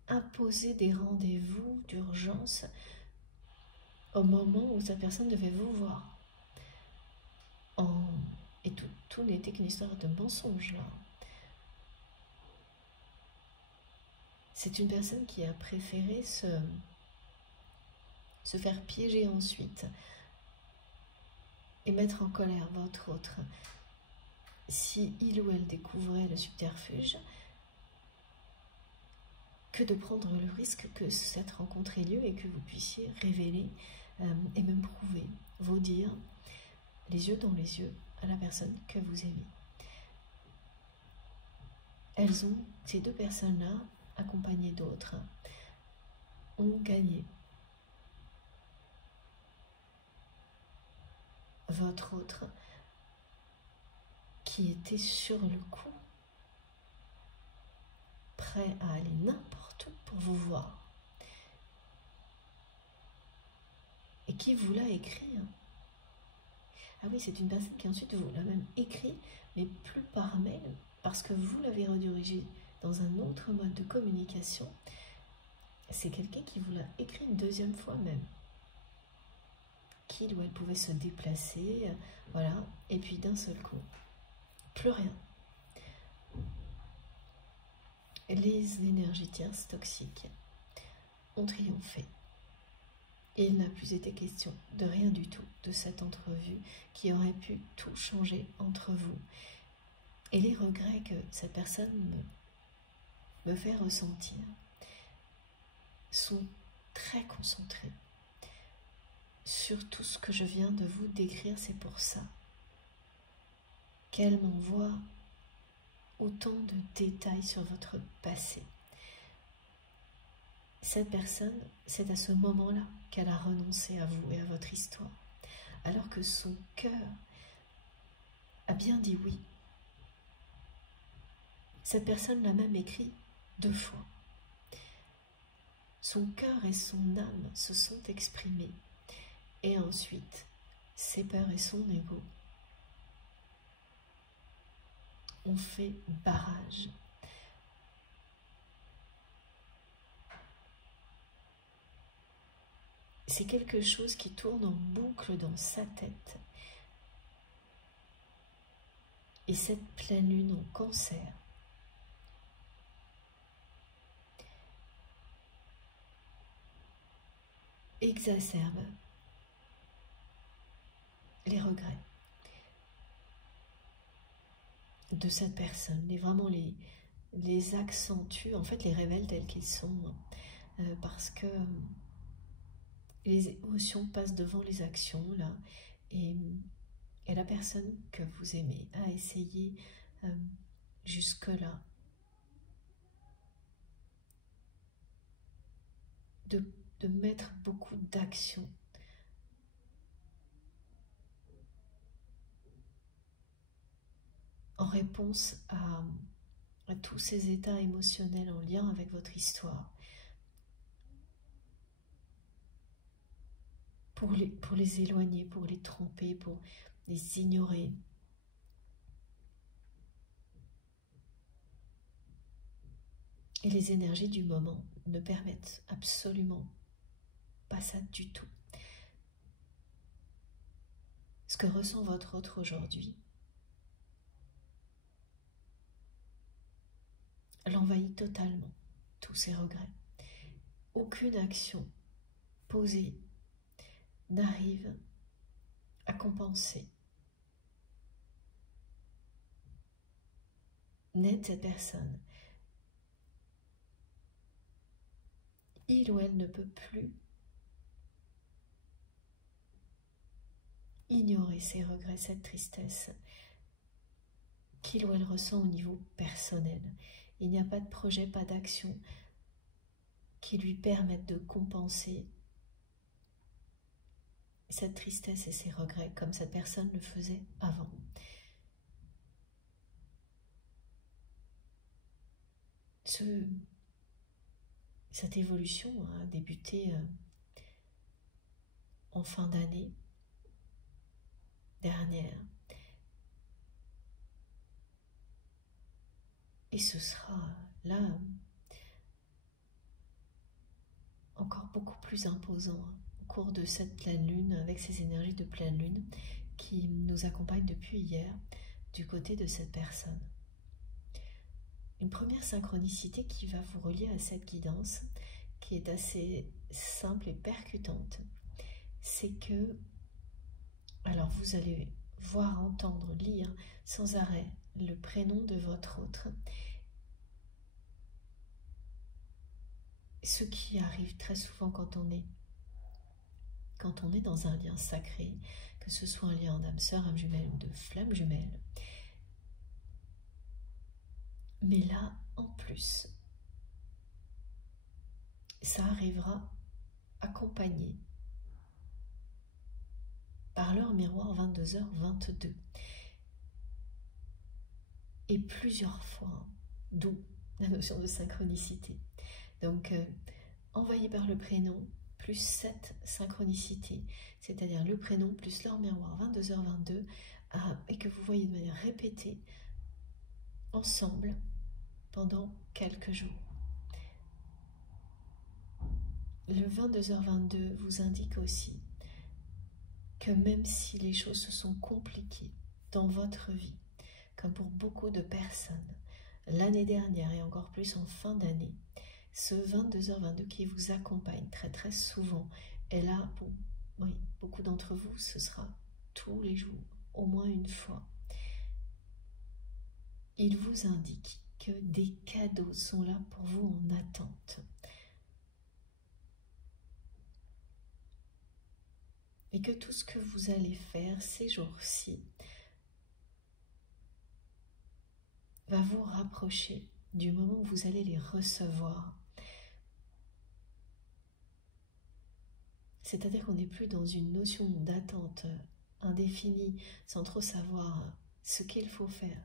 imposer des rendez-vous d'urgence au moment où cette personne devait vous voir. Et tout n'était qu'une histoire de mensonge là. C'est une personne qui a préféré se faire piéger ensuite et mettre en colère votre autre si il ou elle découvrait le subterfuge, que de prendre le risque que cette rencontre ait lieu et que vous puissiez révéler et même prouver vos dires les yeux dans les yeux à la personne que vous aimez. Ces 2 personnes-là, accompagnées d'autres, ont gagné. Votre autre, qui était sur le coup, prêt à aller n'importe où pour vous voir, et qui vous l'a écrit. Ah oui, c'est une personne qui ensuite vous l'a même écrit, mais plus par mail, parce que vous l'avez redirigé dans un autre mode de communication. C'est quelqu'un qui vous l'a écrit une 2e fois même, qu'il ou elle pouvait se déplacer, voilà, et puis d'un seul coup, plus rien. Les énergies tierces toxiques ont triomphé. Et il n'a plus été question de rien du tout de cette entrevue qui aurait pu tout changer entre vous. Et les regrets que cette personne me fait ressentir sont très concentrés sur tout ce que je viens de vous décrire. C'est pour ça qu'elle m'envoie autant de détails sur votre passé. Cette personne, c'est à ce moment-là qu'elle a renoncé à vous et à votre histoire, alors que son cœur a bien dit oui. Cette personne l'a même écrit 2 fois. Son cœur et son âme se sont exprimés, et ensuite, ses peurs et son ego on fait barrage. C'est quelque chose qui tourne en boucle dans sa tête. Et cette pleine lune en Cancer exacerbe les regrets de cette personne, les accentue, en fait les révèle tels qu'ils sont, parce que les émotions passent devant les actions là, et la personne que vous aimez a essayé jusque-là de mettre beaucoup d'actions en réponse à tous ces états émotionnels en lien avec votre histoire, pour les éloigner, pour les tromper, pour les ignorer. Et les énergies du moment ne permettent absolument pas ça du tout. Ce que ressent votre autre aujourd'hui l'envahit totalement, tous ses regrets. Aucune action posée n'arrive à compenser. N'aide cette personne. Il ou elle ne peut plus ignorer ses regrets, cette tristesse qu'il ou elle ressent au niveau personnel. Il n'y a pas de projet, pas d'action qui lui permettent de compenser cette tristesse et ces regrets comme cette personne le faisait avant. Cette évolution a débuté en fin d'année dernière. Et ce sera là encore beaucoup plus imposant au cours de cette pleine lune, avec ces énergies de pleine lune qui nous accompagnent depuis hier du côté de cette personne. Une première synchronicité qui va vous relier à cette guidance, qui est assez simple et percutante, c'est que, alors vous allez voir, entendre, lire sans arrêt le prénom de votre autre, ce qui arrive très souvent quand on est dans un lien sacré, que ce soit un lien d'âme sœur, âme jumelle ou de flamme jumelle. Mais là, en plus, ça arrivera accompagné par l'heure miroir 22h22. Et plusieurs fois, d'où la notion de synchronicité. Donc, envoyé par le prénom, plus cette synchronicité, c'est-à-dire le prénom plus l'heure miroir 22h22, et que vous voyez de manière répétée ensemble pendant quelques jours. Le 22h22 vous indique aussi que même si les choses se sont compliquées dans votre vie, comme pour beaucoup de personnes, l'année dernière et encore plus en fin d'année, ce 22h22 qui vous accompagne très très souvent est là pour beaucoup d'entre vous, ce sera tous les jours, au moins une fois. Il vous indique que des cadeaux sont là pour vous en attente. Et que tout ce que vous allez faire ces jours-ci va vous rapprocher du moment où vous allez les recevoir. C'est-à-dire qu'on n'est plus dans une notion d'attente indéfinie, sans trop savoir ce qu'il faut faire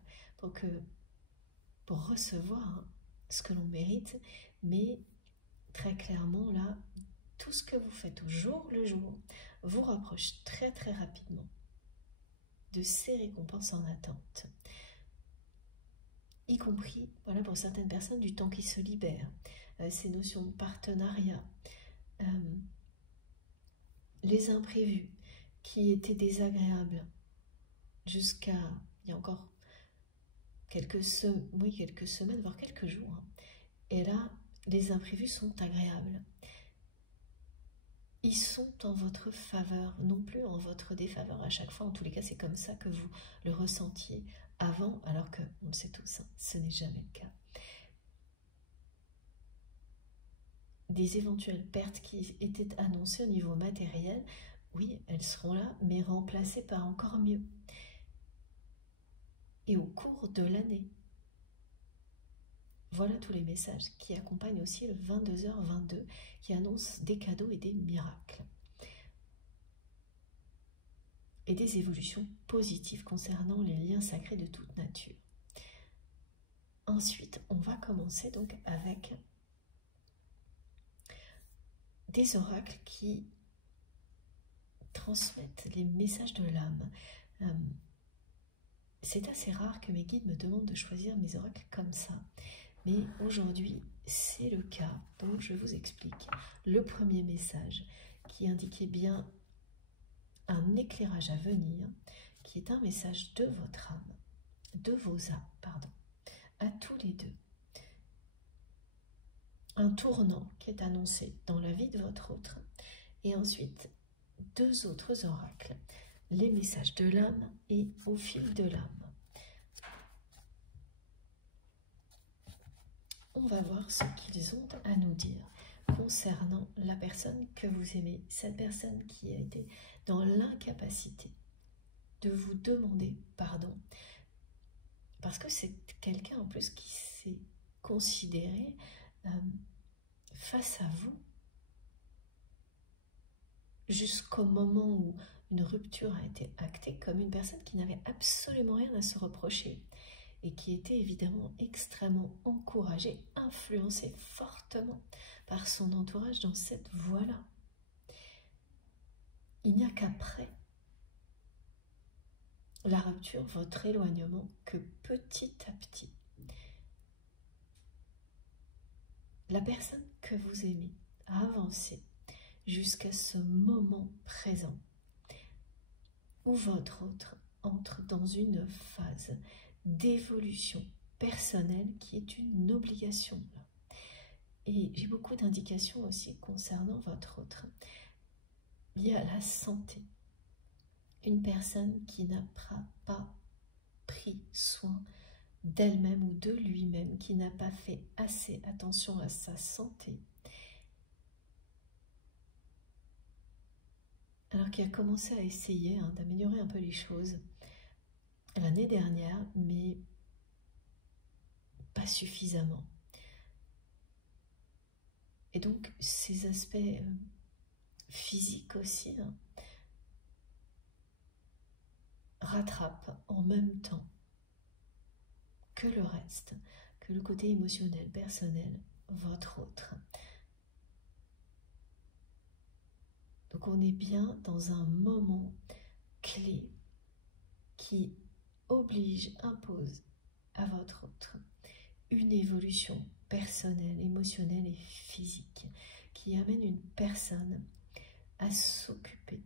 pour recevoir ce que l'on mérite, mais très clairement là, tout ce que vous faites au jour le jour vous rapproche très très rapidement de ces récompenses en attente. y compris, voilà, pour certaines personnes, du temps qui se libère, ces notions de partenariat, les imprévus qui étaient désagréables jusqu'à, il y a encore quelques semaines, voire quelques jours. Hein. Et là, les imprévus sont agréables. Ils sont en votre faveur, non plus en votre défaveur à chaque fois. En tous les cas, c'est comme ça que vous le ressentiez avant, alors que, on le sait tous, hein, ce n'est jamais le cas. Des éventuelles pertes qui étaient annoncées au niveau matériel, oui, elles seront là, mais remplacées par encore mieux. Et au cours de l'année, voilà tous les messages qui accompagnent aussi le 22h22, qui annonce des cadeaux et des miracles. Et des évolutions positives concernant les liens sacrés de toute nature. Ensuite, on va commencer donc avec des oracles qui transmettent les messages de l'âme. C'est assez rare que mes guides me demandent de choisir mes oracles comme ça. Mais aujourd'hui, c'est le cas, donc je vous explique. Le premier message qui indiquait bien un éclairage à venir, qui est un message de votre âme, de vos âmes, pardon, à tous les deux. Un tournant qui est annoncé dans la vie de votre autre, et ensuite deux autres oracles, les messages de l'âme et au fil de l'âme. On va voir ce qu'ils ont à nous dire concernant la personne que vous aimez, cette personne qui a été dans l'incapacité de vous demander pardon, parce que c'est quelqu'un en plus qui s'est considéré face à vous jusqu'au moment où une rupture a été actée comme une personne qui n'avait absolument rien à se reprocher et qui était évidemment extrêmement encouragée, influencée fortement par son entourage dans cette voie-là. Il n'y a qu'après la rupture, votre éloignement, que petit à petit, la personne que vous aimez a avancé jusqu'à ce moment présent où votre autre entre dans une phase d'évolution personnelle qui est une obligation. Et j'ai beaucoup d'indications aussi concernant votre autre. Liées à la santé. Une personne qui n'a pas pris soin d'elle-même ou de lui-même, qui n'a pas fait assez attention à sa santé, alors qui a commencé à essayer d'améliorer un peu les choses l'année dernière, mais pas suffisamment. Et donc, ces aspects physiques aussi rattrapent en même temps que le reste, que le côté émotionnel, personnel, votre autre. Donc on est bien dans un moment clé qui oblige, impose à votre autre une évolution personnelle, émotionnelle et physique qui amène une personne à s'occuper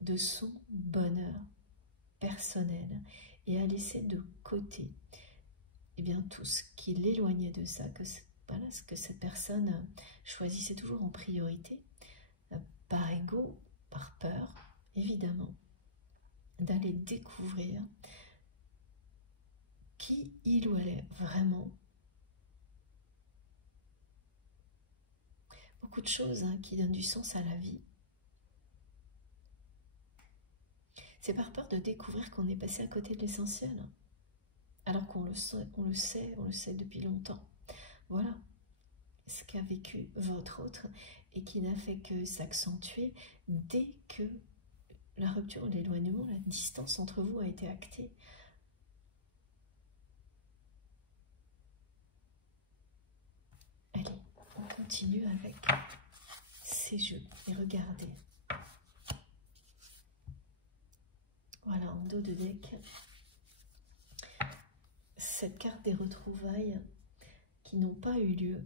de son bonheur personnel et à laisser de côté tout ce qui l'éloignait de ça, ce que cette personne choisissait toujours en priorité, par ego, par peur, évidemment, d'aller découvrir qui il ou elle est vraiment. Beaucoup de choses qui donnent du sens à la vie. C'est par peur de découvrir qu'on est passé à côté de l'essentiel, alors qu'on le sait depuis longtemps. Voilà ce qu'a vécu votre autre et qui n'a fait que s'accentuer dès que la rupture, l'éloignement, la distance entre vous a été actée. Allez, on continue avec ces jeux et regardez. Voilà, en dos de deck, cette carte des retrouvailles qui n'ont pas eu lieu,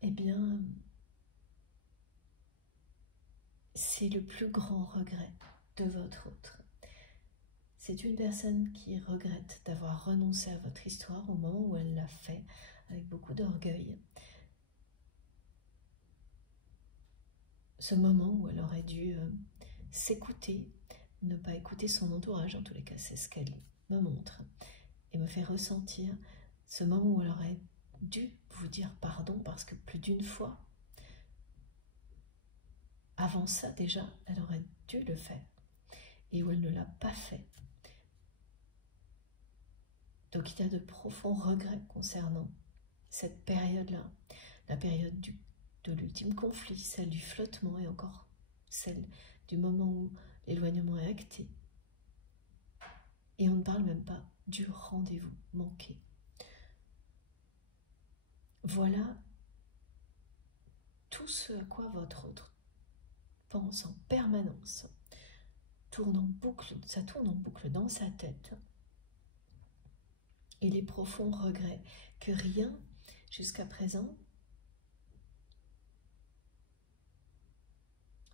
eh bien, c'est le plus grand regret de votre autre. C'est une personne qui regrette d'avoir renoncé à votre histoire au moment où elle l'a fait, avec beaucoup d'orgueil. Ce moment où elle aurait dû s'écouter, ne pas écouter son entourage, en tous les cas c'est ce qu'elle me montre, et me fait ressentir ce moment où elle aurait dû vous dire pardon, parce que plus d'une fois, avant ça déjà, elle aurait dû le faire, et où elle ne l'a pas fait. Donc il y a de profonds regrets concernant cette période-là, la période de l'ultime conflit, celle du flottement et encore celle du moment où l'éloignement est acté. Et on ne parle même pas du rendez-vous manqué. Voilà tout ce à quoi votre autre pense en permanence, tourne en boucle, ça tourne en boucle dans sa tête. Et les profonds regrets que rien, jusqu'à présent,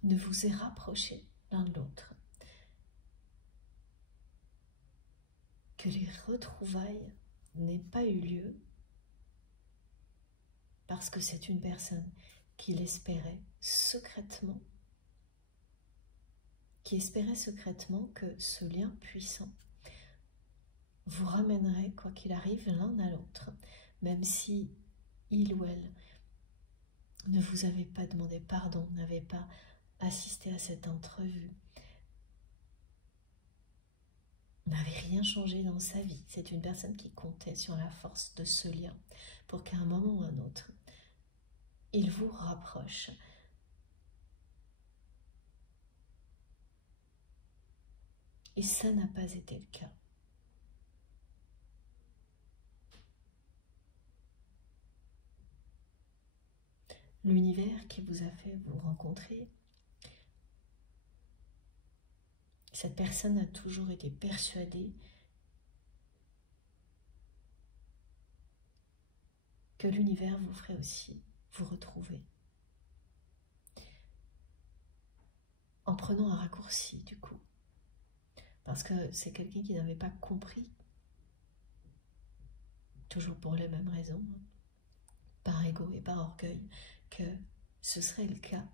ne vous ait rapproché l'un de l'autre. Que les retrouvailles n'aient pas eu lieu parce que c'est une personne qui l'espérait secrètement, que ce lien puissant vous ramènerait, quoi qu'il arrive, l'un à l'autre, même si il ou elle ne vous avait pas demandé pardon, n'avait pas assisté à cette entrevue, n'avait rien changé dans sa vie. C'est une personne qui comptait sur la force de ce lien pour qu'à un moment ou un autre, il vous rapproche. Et ça n'a pas été le cas. L'univers qui vous a fait vous rencontrer, cette personne a toujours été persuadée que l'univers vous ferait aussi vous retrouver. En prenant un raccourci, du coup. Parce que c'est quelqu'un qui n'avait pas compris, toujours pour les mêmes raisons, par ego et par orgueil, que ce serait le cas.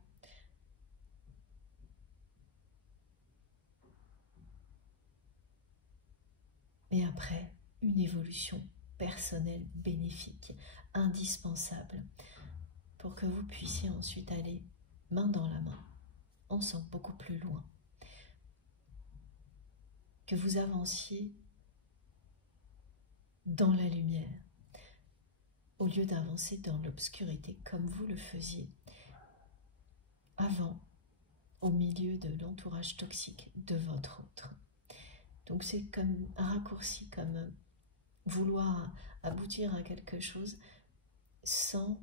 Mais après, une évolution personnelle bénéfique, indispensable, pour que vous puissiez ensuite aller main dans la main, ensemble beaucoup plus loin. Que vous avanciez dans la lumière, au lieu d'avancer dans l'obscurité comme vous le faisiez avant, au milieu de l'entourage toxique de votre autre. Donc c'est comme un raccourci, comme vouloir aboutir à quelque chose sans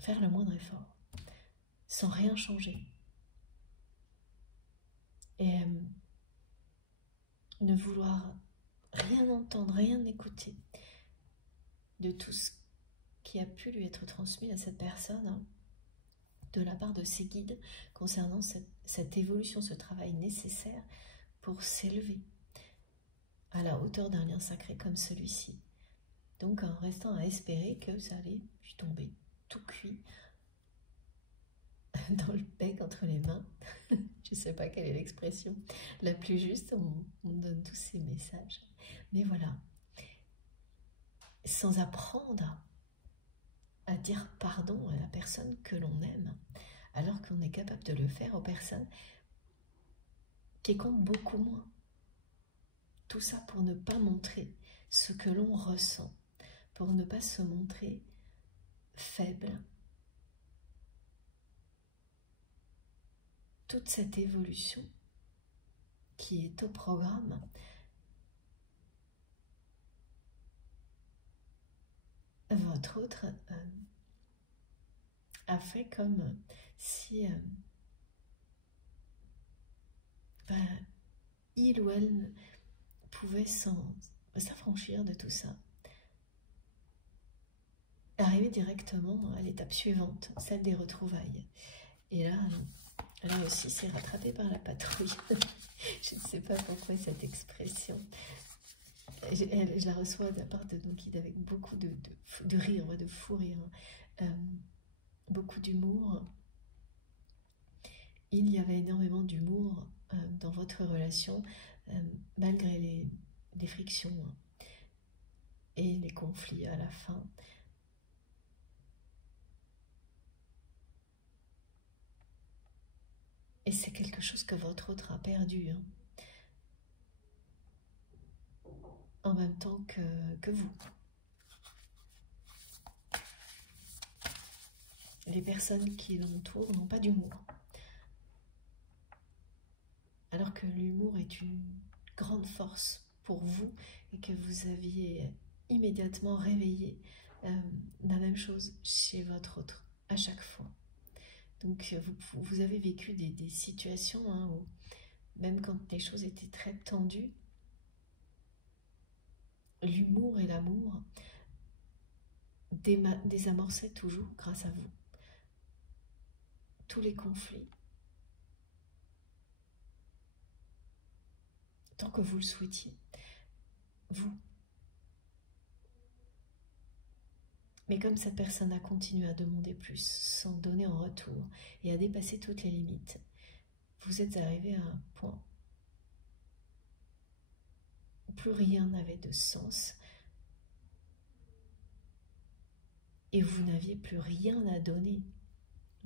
faire le moindre effort, sans rien changer. Et ne vouloir rien entendre, rien écouter de tout ce qui a pu lui être transmis à cette personne, de la part de ses guides, concernant cette évolution, ce travail nécessaire pour s'élever à la hauteur d'un lien sacré comme celui-ci. Donc en restant à espérer que ça allait lui tomber tout cuit dans le bec entre les mains. Je ne sais pas quelle est l'expression la plus juste, on donne tous ces messages. Mais voilà, sans apprendre à dire pardon à la personne que l'on aime, alors qu'on est capable de le faire aux personnes qui comptent beaucoup moins. Tout ça pour ne pas montrer ce que l'on ressent, pour ne pas se montrer faible. Toute cette évolution qui est au programme votre autre a fait comme si il ou elle pouvait s'affranchir de tout ça, arriver directement à l'étape suivante, celle des retrouvailles. Et là aussi, c'est rattrapé par la patrouille. Je ne sais pas pourquoi cette expression. Je la reçois de la part de Don Guide avec beaucoup de rire, de fou rire, beaucoup d'humour. Il y avait énormément d'humour dans votre relation, malgré les frictions et les conflits à la fin. Et c'est quelque chose que votre autre a perdu, hein, en même temps que vous. Les personnes qui l'entourent n'ont pas d'humour. Alors que l'humour est une grande force pour vous et que vous aviez immédiatement réveillé la même chose chez votre autre à chaque fois. Donc vous avez vécu des situations hein, où même quand les choses étaient très tendues, l'humour et l'amour désamorçaient toujours grâce à vous tous les conflits. Tant que vous le souhaitiez, vous. Mais comme cette personne a continué à demander plus, sans donner en retour, et à dépasser toutes les limites, vous êtes arrivé à un point où plus rien n'avait de sens, et vous n'aviez plus rien à donner,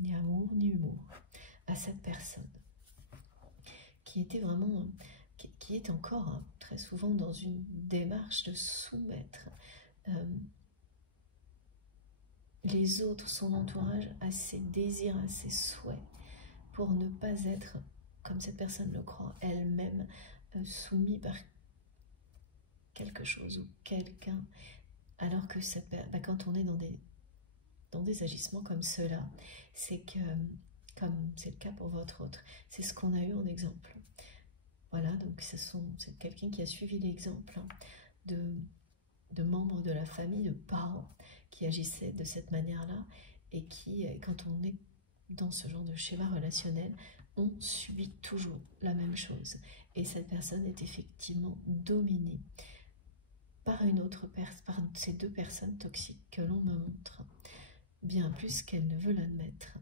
ni amour, ni humour, à cette personne, qui était vraiment, qui est encore hein, très souvent dans une démarche de soumettre les autres, son entourage, à ses désirs, à ses souhaits, pour ne pas être, comme cette personne le croit, elle-même soumise par quelque chose ou quelqu'un, alors que quand on est dans des agissements comme cela, c'est que, comme c'est le cas pour votre autre, c'est ce qu'on a eu en exemple. Voilà, donc c'est quelqu'un qui a suivi l'exemple de membres de la famille, de parents qui agissaient de cette manière-là et qui, quand on est dans ce genre de schéma relationnel, on subit toujours la même chose. Et cette personne est effectivement dominée par par ces deux personnes toxiques que l'on me montre, bien plus qu'elle ne veut l'admettre.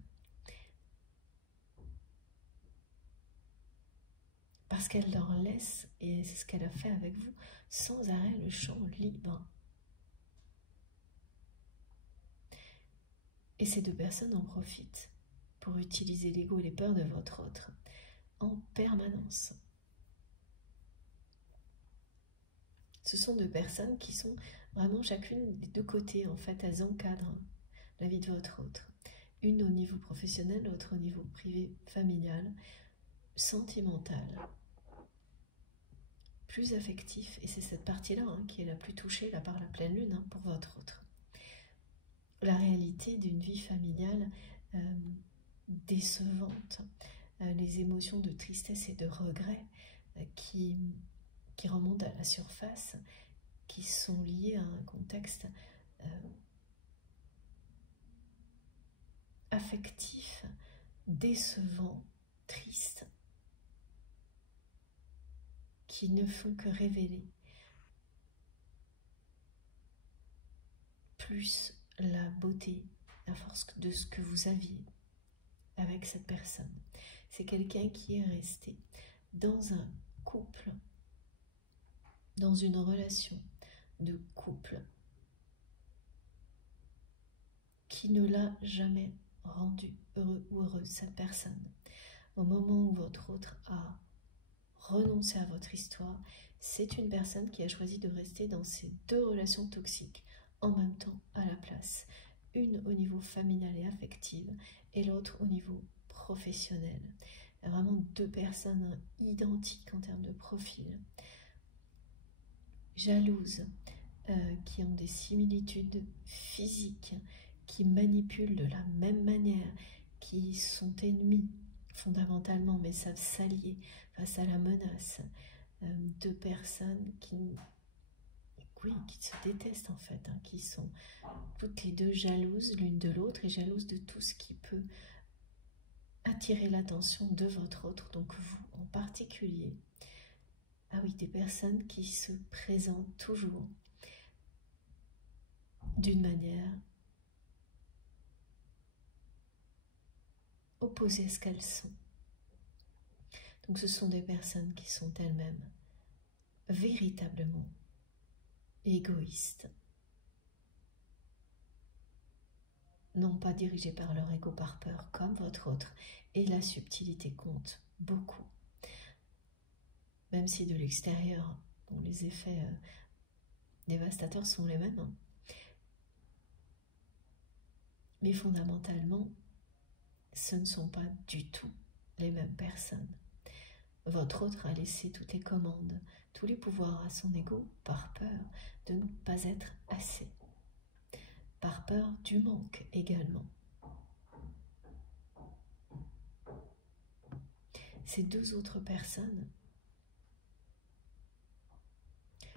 Parce qu'elle leur laisse, et c'est ce qu'elle a fait avec vous, sans arrêt le champ libre. Et ces deux personnes en profitent pour utiliser l'ego et les peurs de votre autre en permanence. Ce sont deux personnes qui sont vraiment chacune des deux côtés, en fait, elles encadrent la vie de votre autre. Une au niveau professionnel, l'autre au niveau privé, familial, sentimental, plus affectif, et c'est cette partie-là hein, qui est la plus touchée là, par la pleine lune hein, pour votre autre. La réalité d'une vie familiale décevante, les émotions de tristesse et de regret qui remontent à la surface, qui sont liées à un contexte affectif, décevant, triste, qui ne font que révéler plus la beauté, la force de ce que vous aviez avec cette personne. C'est quelqu'un qui est resté dans un couple, dans une relation de couple qui ne l'a jamais rendu heureux ou heureuse, cette personne. Au moment où votre autre a renoncé à votre histoire, c'est une personne qui a choisi de rester dans ces deux relations toxiques en même temps à la place. Une au niveau familial et affectif et l'autre au niveau professionnel. Il y a vraiment deux personnes identiques en termes de profil. Jalouses, qui ont des similitudes physiques, qui manipulent de la même manière, qui sont ennemis fondamentalement, mais savent s'allier face à la menace, deux personnes qui se détestent en fait, hein, qui sont toutes les deux jalouses l'une de l'autre et jalouses de tout ce qui peut attirer l'attention de votre autre, donc vous en particulier. Ah oui, des personnes qui se présentent toujours d'une manière opposée à ce qu'elles sont. Donc ce sont des personnes qui sont elles-mêmes véritablement égoïstes, non pas dirigées par leur ego, par peur, comme votre autre, et la subtilité compte beaucoup. Même si de l'extérieur, bon, les effets dévastateurs sont les mêmes, hein. Mais fondamentalement, ce ne sont pas du tout les mêmes personnes. Votre autre a laissé toutes les commandes, tous les pouvoirs à son ego par peur de ne pas être assez, par peur du manque également. Ces deux autres personnes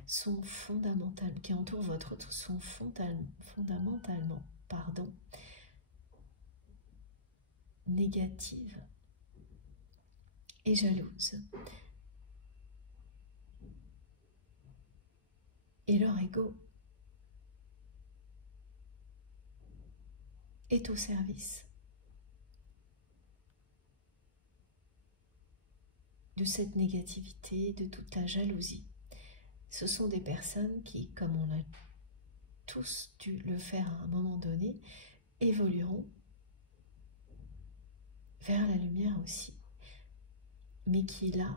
sont fondamentalement, qui entourent votre autre, sont fondamentalement, négatives et jalouses. Et leur ego est au service de cette négativité, de toute la jalousie. Ce sont des personnes qui, comme on a tous dû le faire à un moment donné, évolueront vers la lumière aussi, mais qui là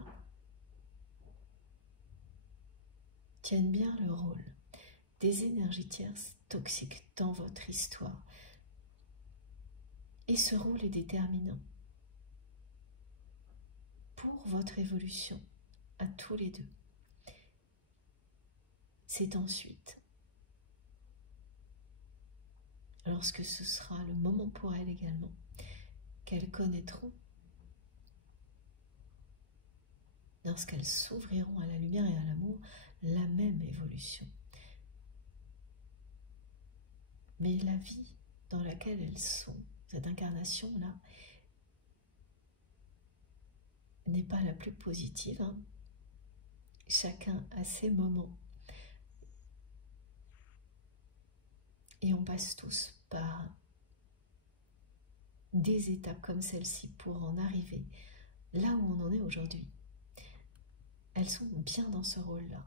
tiennent bien le rôle des énergies tierces toxiques dans votre histoire. Et ce rôle est déterminant pour votre évolution à tous les deux. C'est ensuite, lorsque ce sera le moment pour elles également, qu'elles connaîtront, lorsqu'elles s'ouvriront à la lumière et à l'amour, la même évolution. Mais la vie dans laquelle elles sont, cette incarnation-là, n'est pas la plus positive, hein. Chacun a ses moments. Et on passe tous par des étapes comme celle-ci pour en arriver là où on en est aujourd'hui. Elles sont bien dans ce rôle-là.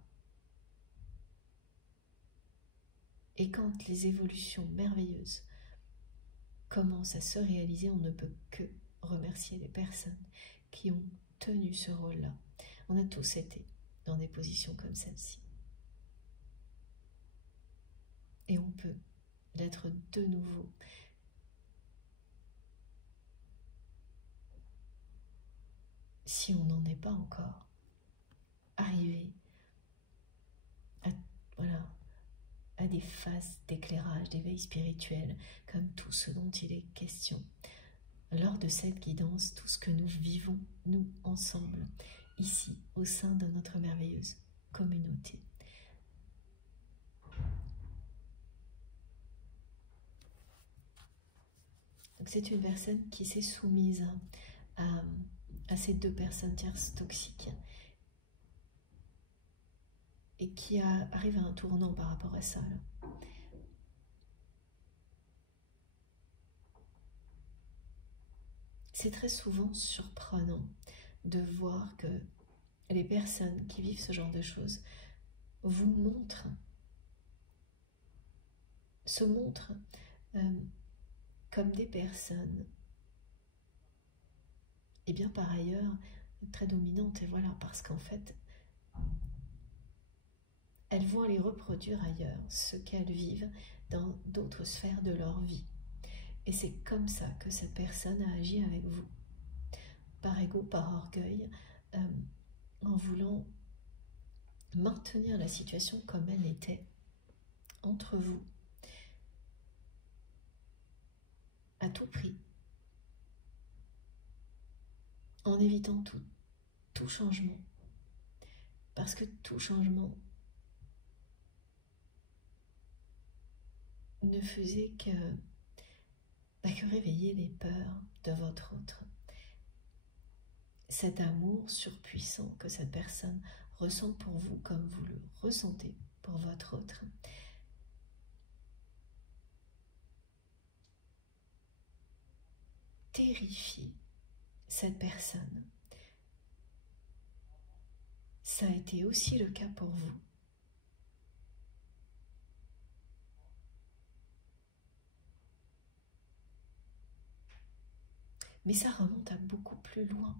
Et quand les évolutions merveilleuses commencent à se réaliser, on ne peut que remercier les personnes qui ont tenu ce rôle-là. On a tous été dans des positions comme celle-ci. Et on peut l'être de nouveau. Si on n'en est pas encore arrivé à des phases d'éclairage, d'éveil spirituel, comme tout ce dont il est question, lors de cette guidance, tout ce que nous vivons, nous, ensemble, ici, au sein de notre merveilleuse communauté. Donc c'est une personne qui s'est soumise à ces deux personnes tierces toxiques et qui arrive à un tournant par rapport à ça, là. C'est très souvent surprenant de voir que les personnes qui vivent ce genre de choses se montrent comme des personnes, et bien par ailleurs, très dominantes, et voilà, parce qu'en fait, elles vont aller reproduire ailleurs ce qu'elles vivent dans d'autres sphères de leur vie. Et c'est comme ça que cette personne a agi avec vous, par ego, par orgueil, en voulant maintenir la situation comme elle était entre vous, à tout prix, en évitant tout changement. Parce que tout changement ne faisait que réveiller les peurs de votre autre. Cet amour surpuissant que cette personne ressent pour vous comme vous le ressentez pour votre autre. Terrifie cette personne. Ça a été aussi le cas pour vous. Mais ça remonte à beaucoup plus loin.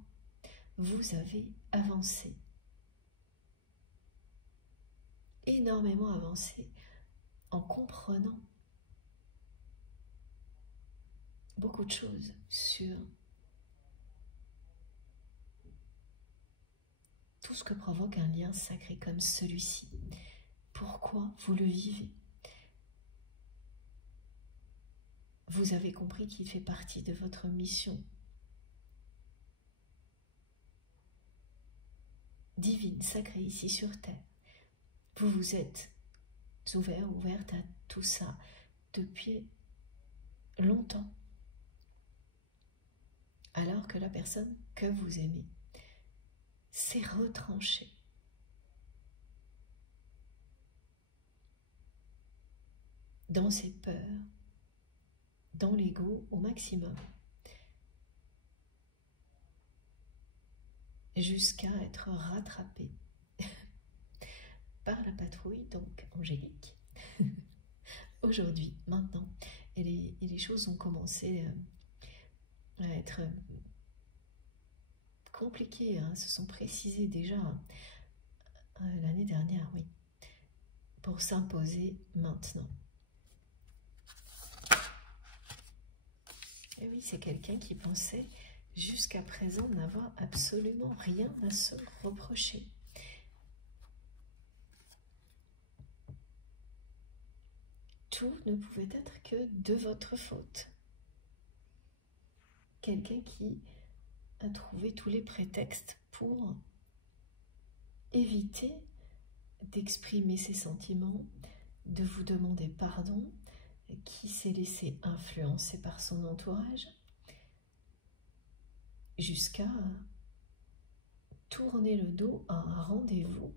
Vous avez avancé. Énormément avancé en comprenant beaucoup de choses sur tout ce que provoque un lien sacré comme celui-ci. Pourquoi vous le vivez? Vous avez compris qu'il fait partie de votre mission divine, sacrée ici sur Terre. Vous vous êtes ouverte à tout ça depuis longtemps. Alors que la personne que vous aimez s'est retranchée. Dans ses peurs, dans l'ego au maximum, jusqu'à être rattrapée par la patrouille, donc angélique, aujourd'hui, maintenant. Et les choses ont commencé à être compliquées, hein, se sont précisées déjà l'année dernière, oui, pour s'imposer maintenant. Et oui, c'est quelqu'un qui pensait jusqu'à présent n'avoir absolument rien à se reprocher. Tout ne pouvait être que de votre faute. Quelqu'un qui a trouvé tous les prétextes pour éviter d'exprimer ses sentiments, de vous demander pardon, qui s'est laissé influencer par son entourage, jusqu'à tourner le dos à un rendez-vous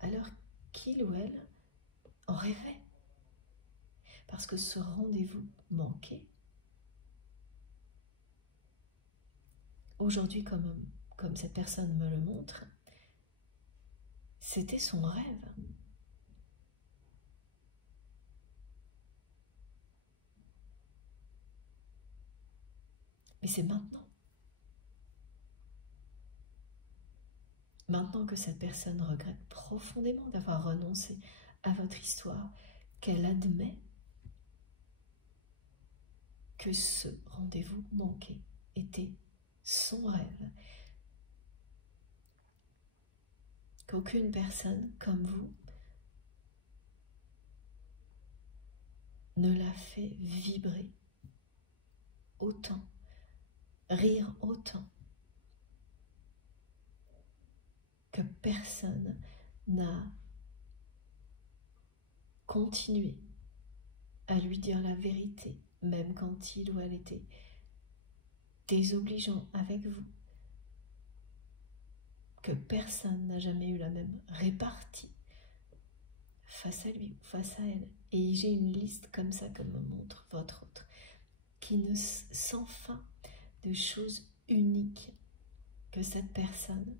alors qu'il ou elle en rêvait. Parce que ce rendez-vous manqué, aujourd'hui, comme cette personne me le montre, c'était son rêve. Mais c'est maintenant. Maintenant que cette personne regrette profondément d'avoir renoncé à votre histoire, qu'elle admet que ce rendez-vous manqué était son rêve, qu'aucune personne comme vous ne l'a fait vibrer autant, rire autant, que personne n'a continué à lui dire la vérité, même quand il ou elle était désobligeant avec vous, que personne n'a jamais eu la même répartie face à lui ou face à elle. Et j'ai une liste comme ça que me montre votre autre, qui ne sans fin de choses uniques que cette personne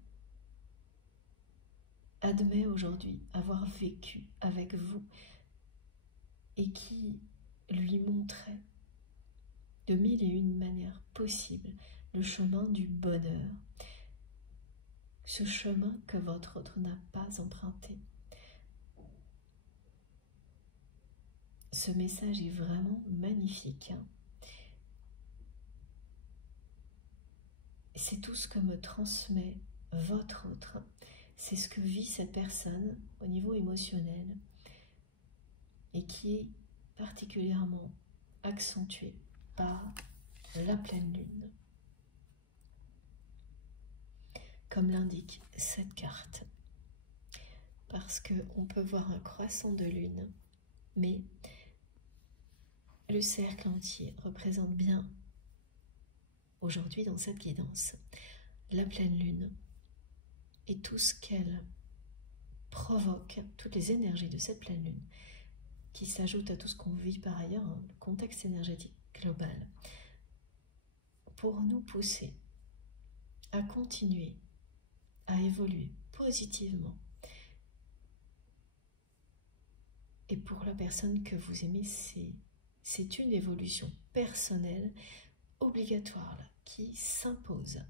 admet aujourd'hui avoir vécu avec vous et qui lui montrait de mille et une manières possibles le chemin du bonheur, ce chemin que votre autre n'a pas emprunté. Ce message est vraiment magnifique, hein. C'est tout ce que me transmet votre autre. C'est ce que vit cette personne au niveau émotionnel et qui est particulièrement accentué par la pleine lune. Comme l'indique cette carte. parce qu'on peut voir un croissant de lune, mais le cercle entier représente bien, aujourd'hui dans cette guidance, la pleine lune et tout ce qu'elle provoque, toutes les énergies de cette pleine lune, qui s'ajoutent à tout ce qu'on vit par ailleurs, hein, le contexte énergétique global, pour nous pousser à continuer, à évoluer positivement. Et pour la personne que vous aimez, c'est une évolution personnelle obligatoire là, qui s'impose,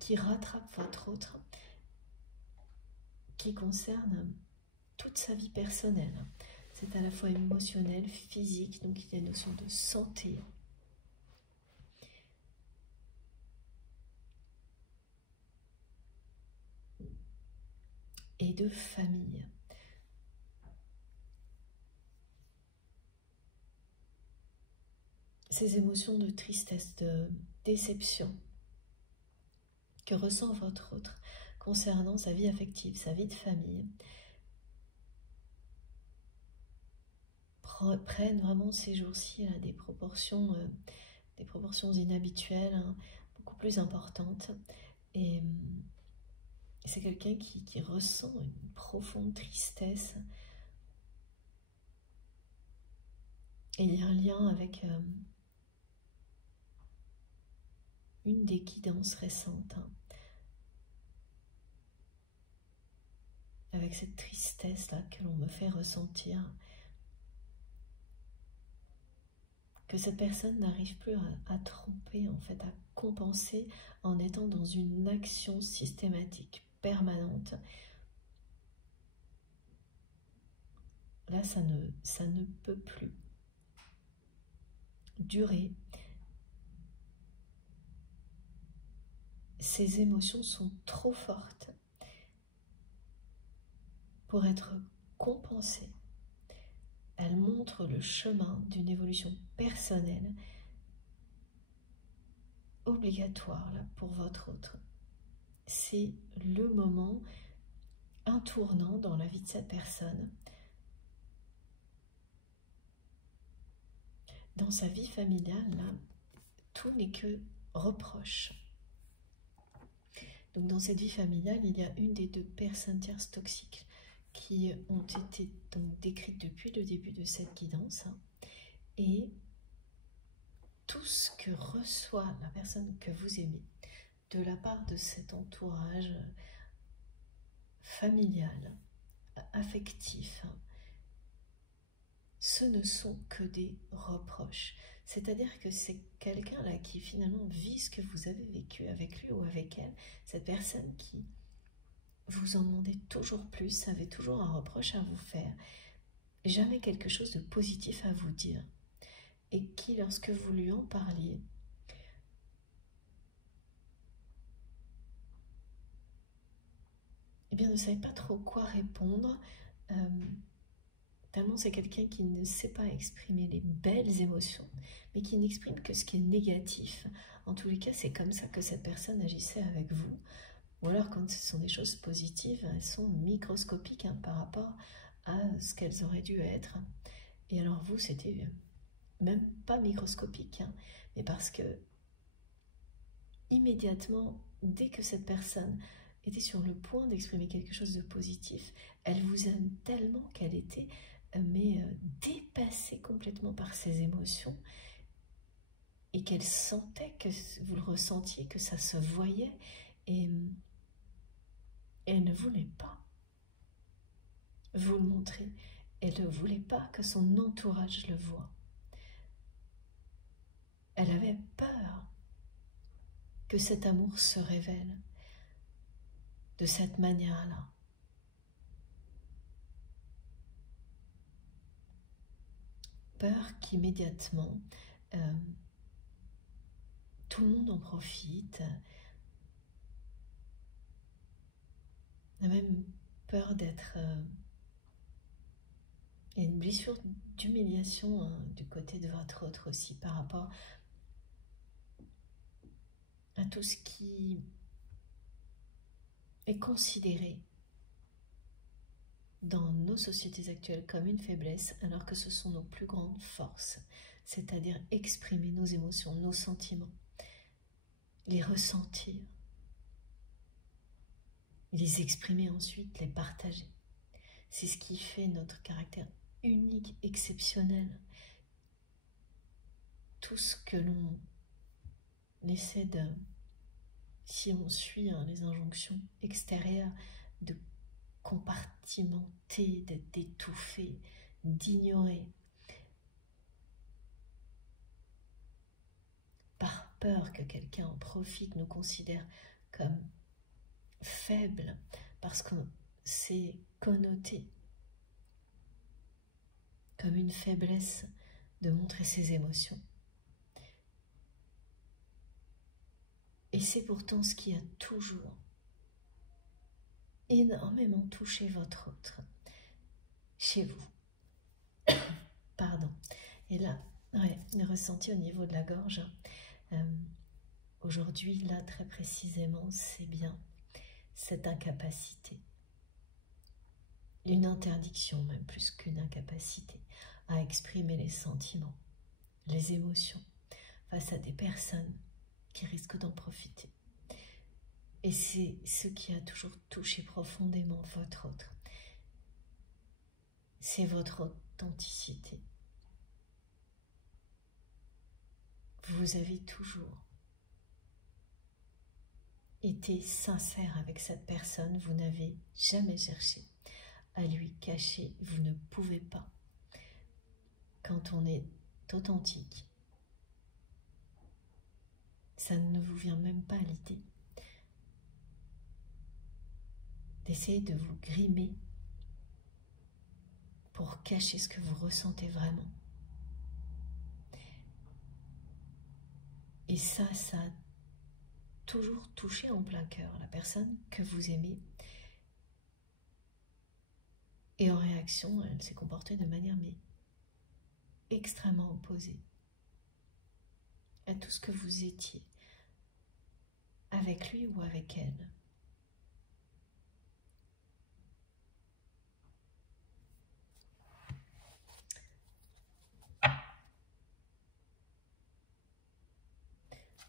qui rattrape votre autre, qui concerne toute sa vie personnelle. C'est à la fois émotionnel, physique, donc il y a une notion de santé. Et de famille. Ces émotions de tristesse, de déception que ressent votre autre concernant sa vie affective, sa vie de famille, prennent vraiment ces jours-ci des proportions inhabituelles, hein, beaucoup plus importantes. Et c'est quelqu'un qui ressent une profonde tristesse. Et il y a un lien avec une des guidances récentes, hein, avec cette tristesse-là que l'on me fait ressentir, que cette personne n'arrive plus à tromper, en fait, à compenser en étant dans une action systématique, permanente. Là, ça ne peut plus durer. Ces émotions sont trop fortes pour être compensées. Elles montrent le chemin d'une évolution personnelle obligatoire là, pour votre autre. C'est le moment, un tournant dans la vie de cette personne. Dans sa vie familiale, là, tout n'est que reproche. Donc dans cette vie familiale, il y a une des deux personnes tierces toxiques qui ont été donc décrites depuis le début de cette guidance. Et tout ce que reçoit la personne que vous aimez de la part de cet entourage familial, affectif, ce ne sont que des reproches. C'est-à-dire que c'est quelqu'un là qui finalement vit ce que vous avez vécu avec lui ou avec elle, cette personne qui vous en demandez toujours plus, avait toujours un reproche à vous faire, jamais quelque chose de positif à vous dire, et qui, lorsque vous lui en parliez, eh bien, ne savait pas trop quoi répondre, tellement c'est quelqu'un qui ne sait pas exprimer les belles émotions, mais qui n'exprime que ce qui est négatif. En tous les cas, c'est comme ça que cette personne agissait avec vous. Ou alors, quand ce sont des choses positives, elles sont microscopiques hein, par rapport à ce qu'elles auraient dû être. Et alors vous, c'était même pas microscopique, hein, mais parce que immédiatement, dès que cette personne était sur le point d'exprimer quelque chose de positif, elle vous aime tellement qu'elle était dépassée complètement par ses émotions et qu'elle sentait que vous le ressentiez, que ça se voyait et elle ne voulait pas vous le montrer. Elle ne voulait pas que son entourage le voie. Elle avait peur que cet amour se révèle de cette manière-là. Peur qu'immédiatement, tout le monde en profite. On a même peur d'être... il y a une blessure d'humiliation hein, du côté de votre autre aussi par rapport à tout ce qui est considéré dans nos sociétés actuelles comme une faiblesse, alors que ce sont nos plus grandes forces, c'est-à-dire exprimer nos émotions, nos sentiments, les ressentir, les exprimer ensuite, les partager. C'est ce qui fait notre caractère unique, exceptionnel. Tout ce que l'on essaie de, si on suit les injonctions extérieures, de compartimenter, d'étouffer, d'ignorer, par peur que quelqu'un en profite, nous considère comme faibles, parce que c'est connoté comme une faiblesse de montrer ses émotions. Et c'est pourtant ce qui a toujours énormément touché votre autre, chez vous. Pardon. Et là, ouais, le ressenti au niveau de la gorge, aujourd'hui, là, très précisément, c'est bien cette incapacité. Une interdiction, même plus qu'une incapacité, à exprimer les sentiments, les émotions, face à des personnes qui risquent d'en profiter. Et c'est ce qui a toujours touché profondément votre autre. C'est votre authenticité. Vous avez toujours été sincère avec cette personne, vous n'avez jamais cherché à lui cacher, vous ne pouvez pas. Quand on est authentique, ça ne vous vient même pas à l'idée d'essayer de vous grimer pour cacher ce que vous ressentez vraiment. Et ça a toujours touché en plein cœur la personne que vous aimez. Et en réaction, elle s'est comportée de manière extrêmement opposée à tout ce que vous étiez, avec lui ou avec elle.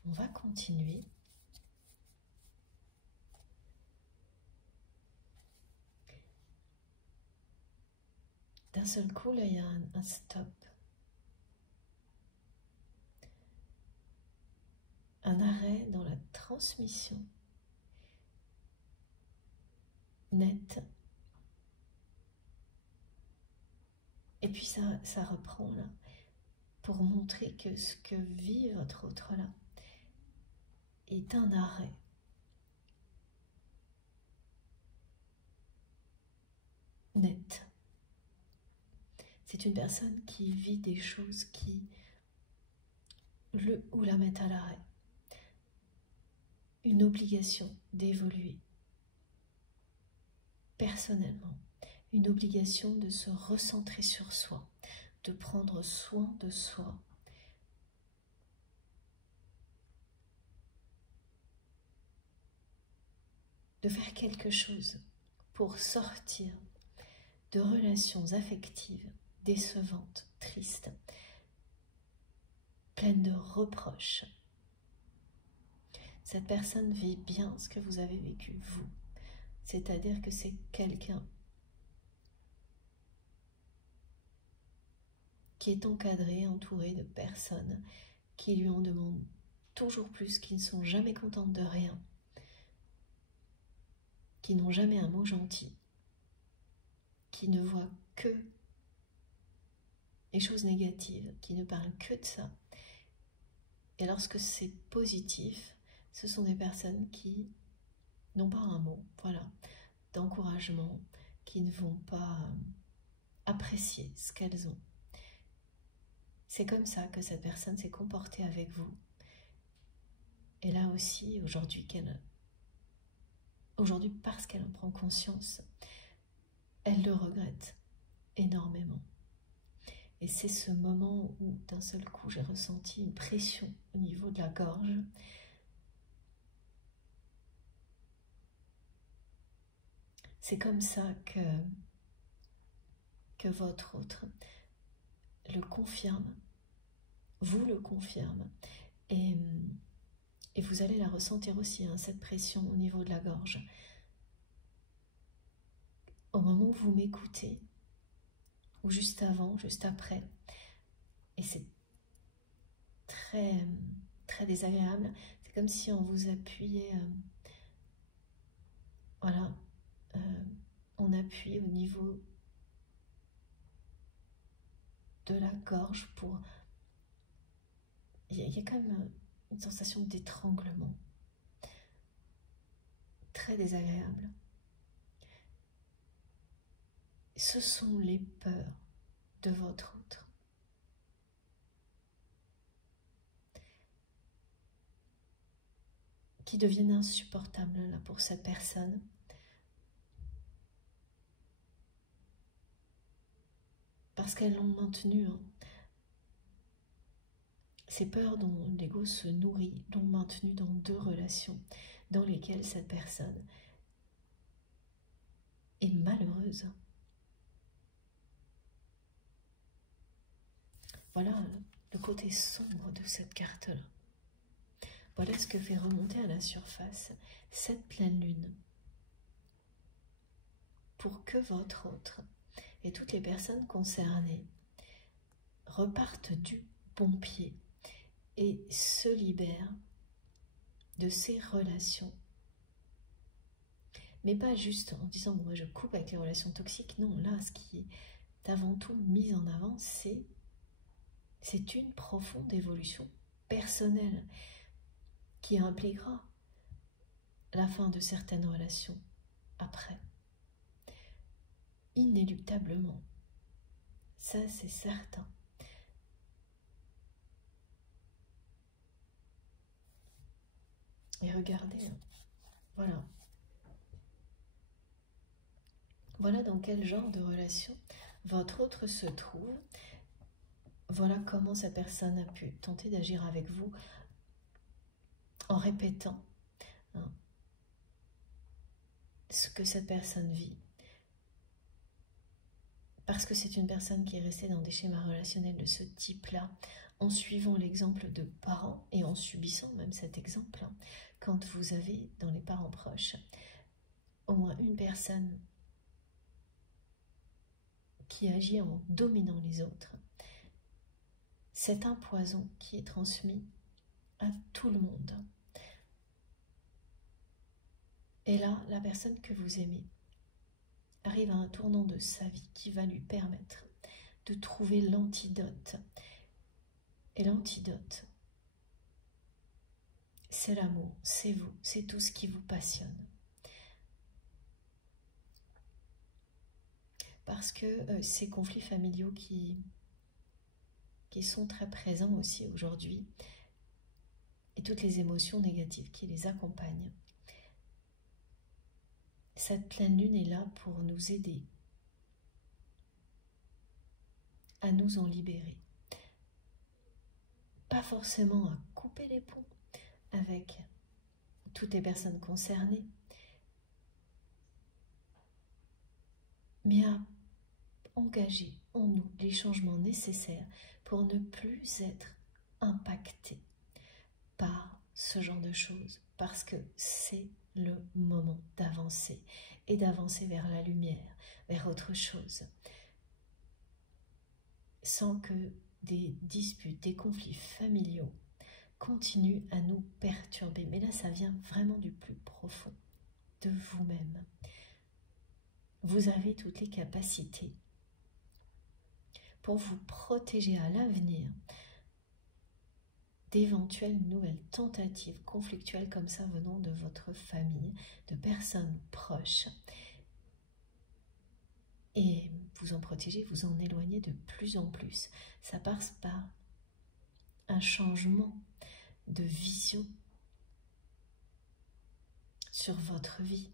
On va continuer. D'un seul coup, là, il y a un stop. Un arrêt dans la transmission nette. Et puis ça reprend là, pour montrer que ce que vit votre autre là est un arrêt. Net. C'est une personne qui vit des choses qui le ou la mettent à l'arrêt. Une obligation d'évoluer personnellement, une obligation de se recentrer sur soi, de prendre soin de soi. De faire quelque chose pour sortir de relations affectives décevantes, tristes, pleines de reproches. Cette personne vit bien ce que vous avez vécu, vous. C'est-à-dire que c'est quelqu'un qui est encadré, entouré de personnes qui lui en demandent toujours plus, qui ne sont jamais contentes de rien, qui n'ont jamais un mot gentil, qui ne voient que les choses négatives, qui ne parlent que de ça. Et lorsque c'est positif, ce sont des personnes qui n'ont pas un mot, voilà, d'encouragement, qui ne vont pas apprécier ce qu'elles ont. C'est comme ça que cette personne s'est comportée avec vous. Et là aussi, aujourd'hui, parce qu'elle en prend conscience, elle le regrette énormément. Et c'est ce moment où, d'un seul coup, j'ai ressenti une pression au niveau de la gorge. C'est comme ça que que votre autre le confirme, vous le confirme, et vous allez la ressentir aussi, hein, cette pression au niveau de la gorge. Au moment où vous m'écoutez, ou juste avant, juste après, et c'est très, très désagréable, c'est comme si on vous appuyait, voilà, on appuie au niveau de la gorge pour... Il y a quand même une sensation d'étranglement, très désagréable. Ce sont les peurs de votre autre. Qui deviennent insupportables là, pour cette personne. Parce qu'elles l'ont maintenu. Hein. Ces peurs dont l'ego se nourrit l'ont maintenu dans 2 relations dans lesquelles cette personne est malheureuse. Voilà le côté sombre de cette carte-là. Voilà ce que fait remonter à la surface cette pleine lune. Pour que votre autre et toutes les personnes concernées repartent du bon pied et se libèrent de ces relations. Mais pas juste en disant bon, moi je coupe avec les relations toxiques. Non, là ce qui est avant tout mis en avant, c'est une profonde évolution personnelle qui impliquera la fin de certaines relations après. Inéluctablement. Ça, c'est certain. Et regardez, hein, voilà. Voilà dans quel genre de relation votre autre se trouve. Voilà comment cette personne a pu tenter d'agir avec vous en répétant, hein, ce que cette personne vit. Parce que c'est une personne qui est restée dans des schémas relationnels de ce type-là, en suivant l'exemple de parents et en subissant même cet exemple. Hein, quand vous avez dans les parents proches au moins une personne qui agit en dominant les autres, c'est un poison qui est transmis à tout le monde. Et là, la personne que vous aimez arrive à un tournant de sa vie qui va lui permettre de trouver l'antidote. Et l'antidote, c'est l'amour, c'est vous, c'est tout ce qui vous passionne. Parce que ces conflits familiaux qui sont très présents aussi aujourd'hui, et toutes les émotions négatives qui les accompagnent, cette pleine lune est là pour nous aider à nous en libérer. Pas forcément à couper les ponts avec toutes les personnes concernées, mais à engager en nous les changements nécessaires pour ne plus être impacté par ce genre de choses, parce que c'est le moment d'avancer et d'avancer vers la lumière, vers autre chose, sans que des disputes, des conflits familiaux continuent à nous perturber. Mais là, ça vient vraiment du plus profond de vous-même. Vous avez toutes les capacités pour vous protéger à l'avenir d'éventuelles nouvelles tentatives conflictuelles comme ça venant de votre famille, de personnes proches. Et vous en protéger, vous en éloigner de plus en plus. Ça passe par un changement de vision sur votre vie,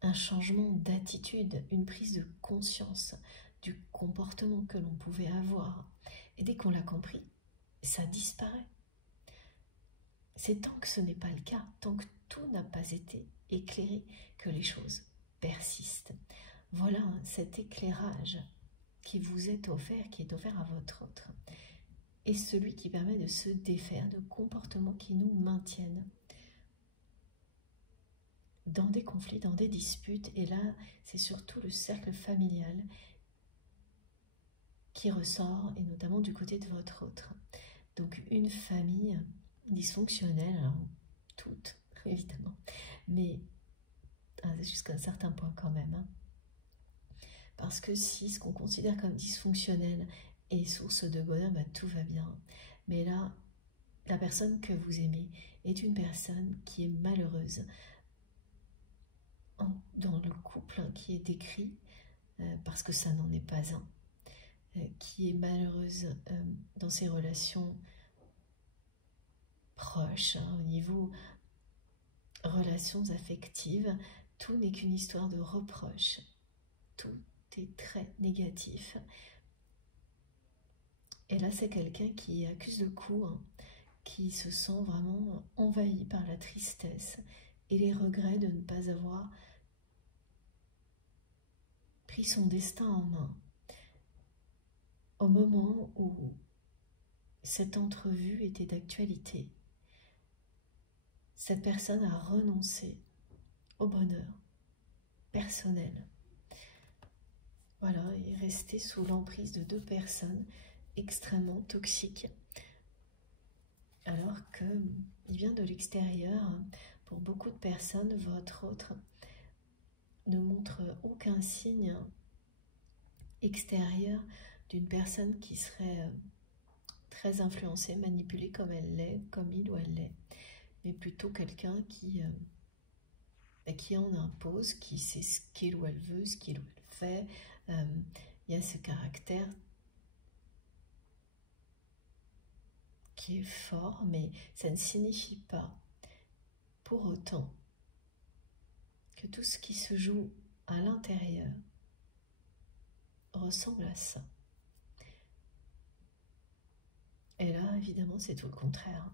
un changement d'attitude, une prise de conscience du comportement que l'on pouvait avoir. Et dès qu'on l'a compris, ça disparaît. C'est tant que ce n'est pas le cas, tant que tout n'a pas été éclairé, que les choses persistent. Voilà cet éclairage qui vous est offert, qui est offert à votre autre. Et celui qui permet de se défaire de comportements qui nous maintiennent dans des conflits, dans des disputes. Et là, c'est surtout le cercle familial qui ressort, et notamment du côté de votre autre. Donc une famille dysfonctionnelle, alors toutes, évidemment, mais jusqu'à un certain point quand même. Hein. Parce que si ce qu'on considère comme dysfonctionnel est source de bonheur, bah, tout va bien. Mais là, la personne que vous aimez est une personne qui est malheureuse dans le couple qui est décrit, parce que ça n'en est pas un, qui est malheureuse dans ses relations proches, hein, au niveau relations affectives. Tout n'est qu'une histoire de reproche, tout est très négatif. Et là, c'est quelqu'un qui accuse le coup, hein, qui se sent vraiment envahi par la tristesse et les regrets de ne pas avoir pris son destin en main. Au moment où cette entrevue était d'actualité, cette personne a renoncé au bonheur personnel. Voilà, et est resté sous l'emprise de deux personnes extrêmement toxiques. Alors qu'il vient de l'extérieur. Pour beaucoup de personnes, votre autre ne montre aucun signe extérieur d'une personne qui serait très influencée, manipulée comme elle l'est, comme il ou elle l'est, mais plutôt quelqu'un qui en impose, qui sait ce qu'il ou elle veut, ce qu'il ou elle fait. Il y a ce caractère qui est fort, mais ça ne signifie pas pour autant que tout ce qui se joue à l'intérieur ressemble à ça. Et là, évidemment, c'est tout le contraire.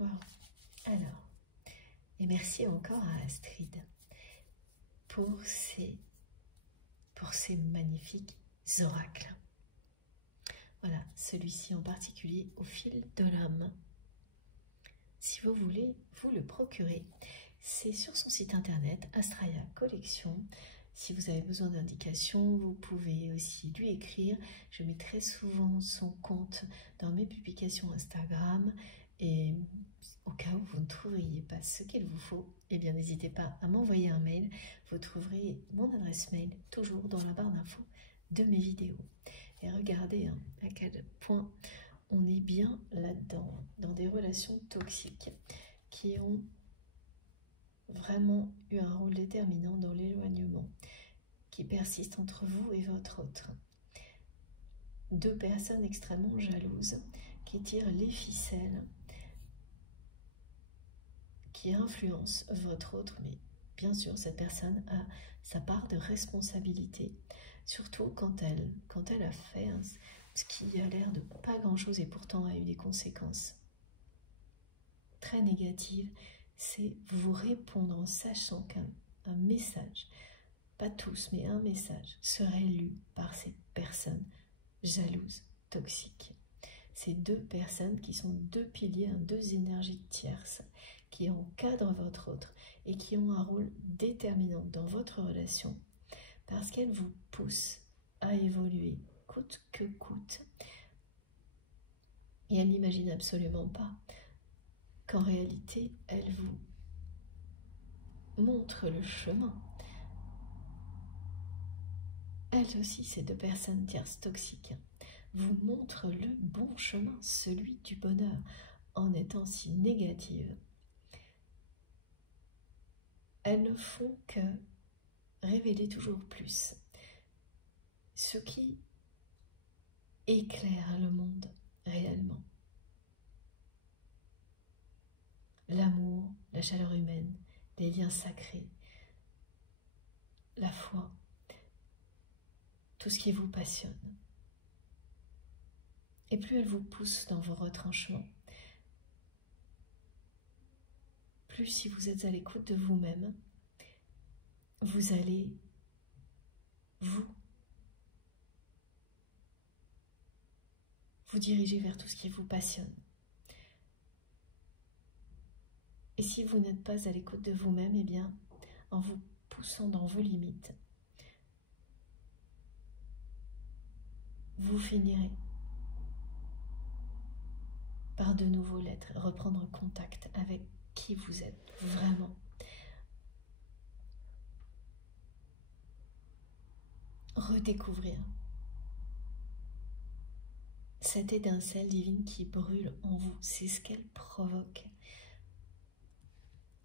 Wow. Alors, et merci encore à Astrid pour ces magnifiques oracles. Voilà, celui-ci en particulier au fil de l'âme. Si vous voulez vous le procurer, c'est sur son site internet Astraya Collection. Si vous avez besoin d'indications, vous pouvez aussi lui écrire. Je mets très souvent son compte dans mes publications Instagram. Et au cas où vous ne trouveriez pas ce qu'il vous faut, eh bien n'hésitez pas à m'envoyer un mail. Vous trouverez mon adresse mail toujours dans la barre d'infos de mes vidéos. Et regardez à quel point on est bien là-dedans, dans des relations toxiques qui ont vraiment eu un rôle déterminant dans l'éloignement qui persiste entre vous et votre autre. Deux personnes extrêmement jalouses qui tirent les ficelles, qui influencent votre autre, mais bien sûr cette personne a sa part de responsabilité, surtout quand elle a fait ce qui a l'air de pas grand-chose et pourtant a eu des conséquences très négatives. C'est vous répondre en sachant qu'un message, pas tous, mais un message serait lu par ces personnes jalouses, toxiques. Ces deux personnes qui sont deux piliers, deux énergies tierces, qui encadrent votre autre et qui ont un rôle déterminant dans votre relation parce qu'elles vous poussent à évoluer coûte que coûte. Et elles n'imaginent absolument pas qu'en réalité, elles vous montrent le chemin. Elles aussi, ces deux personnes tierces toxiques, vous montrent le bon chemin, celui du bonheur, en étant si négatives. Elles ne font que révéler toujours plus ce qui éclaire le monde réellement. L'amour, la chaleur humaine, les liens sacrés, la foi, tout ce qui vous passionne. Et plus elle vous pousse dans vos retranchements, plus si vous êtes à l'écoute de vous-même, vous allez vous diriger vers tout ce qui vous passionne. Et si vous n'êtes pas à l'écoute de vous-même, eh bien, en vous poussant dans vos limites, vous finirez par de nouveau l'être, reprendre contact avec qui vous êtes vraiment. Redécouvrir cette étincelle divine qui brûle en vous, c'est ce qu'elle provoque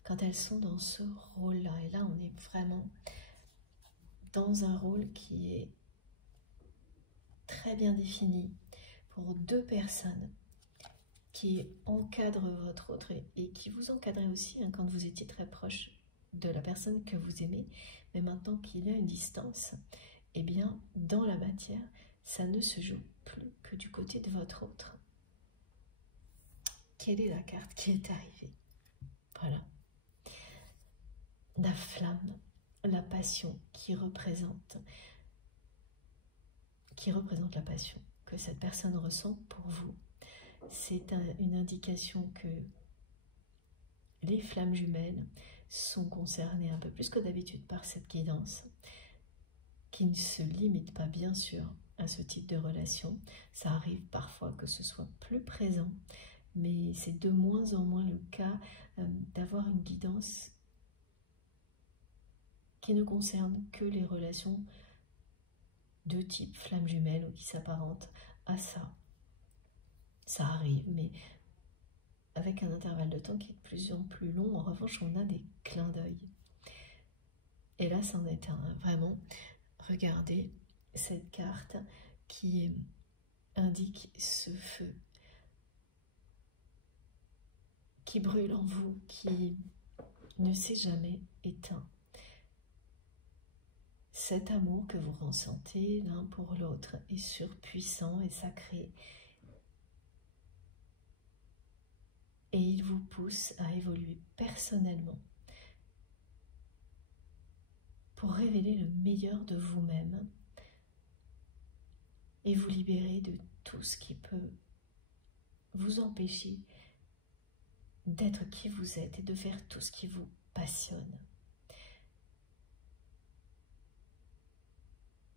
quand elles sont dans ce rôle-là. Et là, on est vraiment dans un rôle qui est très bien défini pour deux personnes qui encadrent votre autre et qui vous encadraient aussi quand vous étiez très proche de la personne que vous aimez, mais maintenant qu'il y a une distance, eh bien, dans la matière, ça ne se joue plus que du côté de votre autre. Quelle est la carte qui est arrivée? Voilà. La flamme, la passion qui représente la passion que cette personne ressent pour vous. C'est une indication que les flammes jumelles sont concernées un peu plus que d'habitude par cette guidance, qui ne se limite pas bien sûr à ce type de relation. Ça arrive parfois que ce soit plus présent, mais c'est de moins en moins le cas d'avoir une guidance qui ne concerne que les relations de type flamme jumelle ou qui s'apparentent à ça. Ça arrive, mais avec un intervalle de temps qui est de plus en plus long. En revanche, on a des clins d'œil. Et là, c'en est un. Vraiment, regardez cette carte qui indique ce feu qui brûle en vous, qui ne s'est jamais éteint. Cet amour que vous ressentez l'un pour l'autre est surpuissant et sacré. Et il vous pousse à évoluer personnellement pour révéler le meilleur de vous-même et vous libérer de tout ce qui peut vous empêcher d'être qui vous êtes et de faire tout ce qui vous passionne.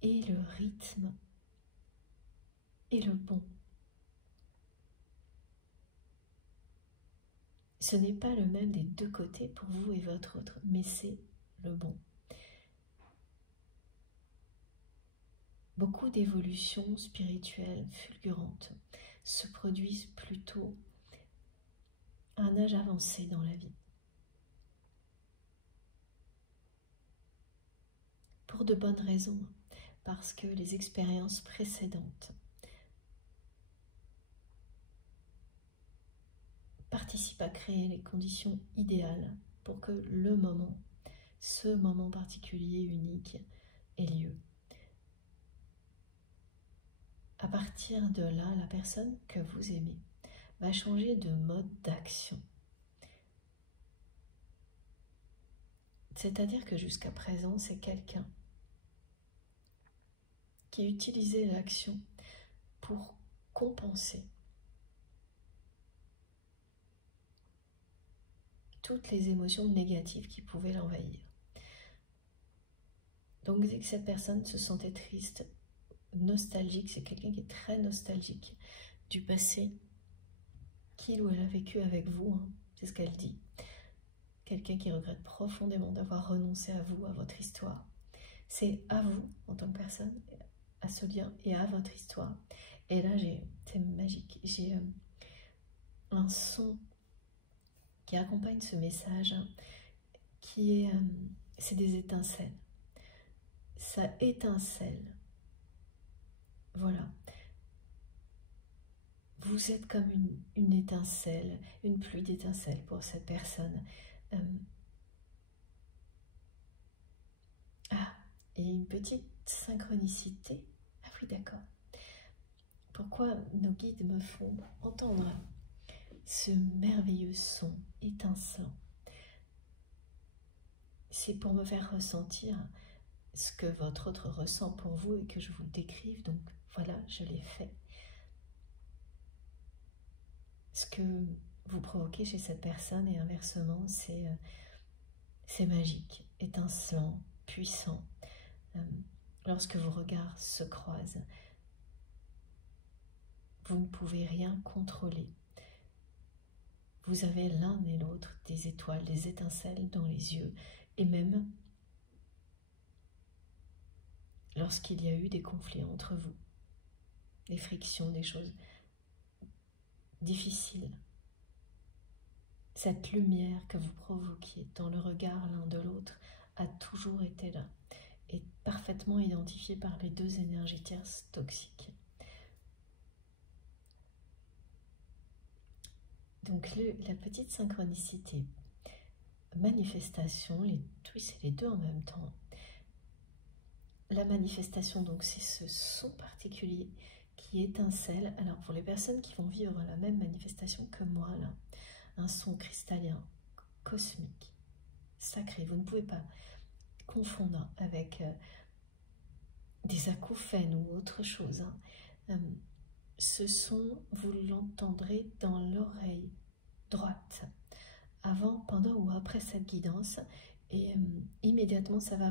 Et le rythme est le bon. Ce n'est pas le même des deux côtés pour vous et votre autre, mais c'est le bon. Beaucoup d'évolutions spirituelles fulgurantes se produisent plutôt à un âge avancé dans la vie. Pour de bonnes raisons, parce que les expériences précédentes participent à créer les conditions idéales pour que le moment, ce moment particulier, unique, ait lieu. À partir de là, la personne que vous aimez va changer de mode d'action. C'est-à-dire que jusqu'à présent, c'est quelqu'un qui utilisait l'action pour compenser toutes les émotions négatives qui pouvaient l'envahir. Donc dès que cette personne se sentait triste, nostalgique, c'est quelqu'un qui est très nostalgique du passé qu'il ou elle a vécu avec vous, c'est ce qu'elle dit. Quelqu'un qui regrette profondément d'avoir renoncé à vous, à votre histoire. C'est à vous, en tant que personne, à ce lien et à votre histoire. Et là, c'est magique, j'ai un son qui accompagne ce message, qui est, c'est des étincelles. Ça étincelle. Voilà. Vous êtes comme une étincelle, une pluie d'étincelles pour cette personne. Et une petite synchronicité. Ah oui, d'accord. pourquoi nos guides me font entendre ce merveilleux son étincelant. C'est pour me faire ressentir ce que votre autre ressent pour vous et que je vous le décrive. Donc voilà, je l'ai fait. Ce que vous provoquez chez cette personne et inversement, c'est magique, étincelant, puissant. Lorsque vos regards se croisent, vous ne pouvez rien contrôler. Vous avez l'un et l'autre des étoiles, des étincelles dans les yeux, et même lorsqu'il y a eu des conflits entre vous, des frictions, des choses difficiles, cette lumière que vous provoquiez dans le regard l'un de l'autre a toujours été là et parfaitement identifiée par les deux énergies tierces toxiques. Donc la petite synchronicité, manifestation, c'est les deux en même temps. La manifestation, donc, c'est ce son particulier qui étincelle. Alors, pour les personnes qui vont vivre la même manifestation que moi, là, un son cristallin, cosmique, sacré, vous ne pouvez pas confondre avec des acouphènes ou autre chose. Ce son, vous l'entendrez dans l'oreille droite, avant, pendant ou après cette guidance, et immédiatement ça va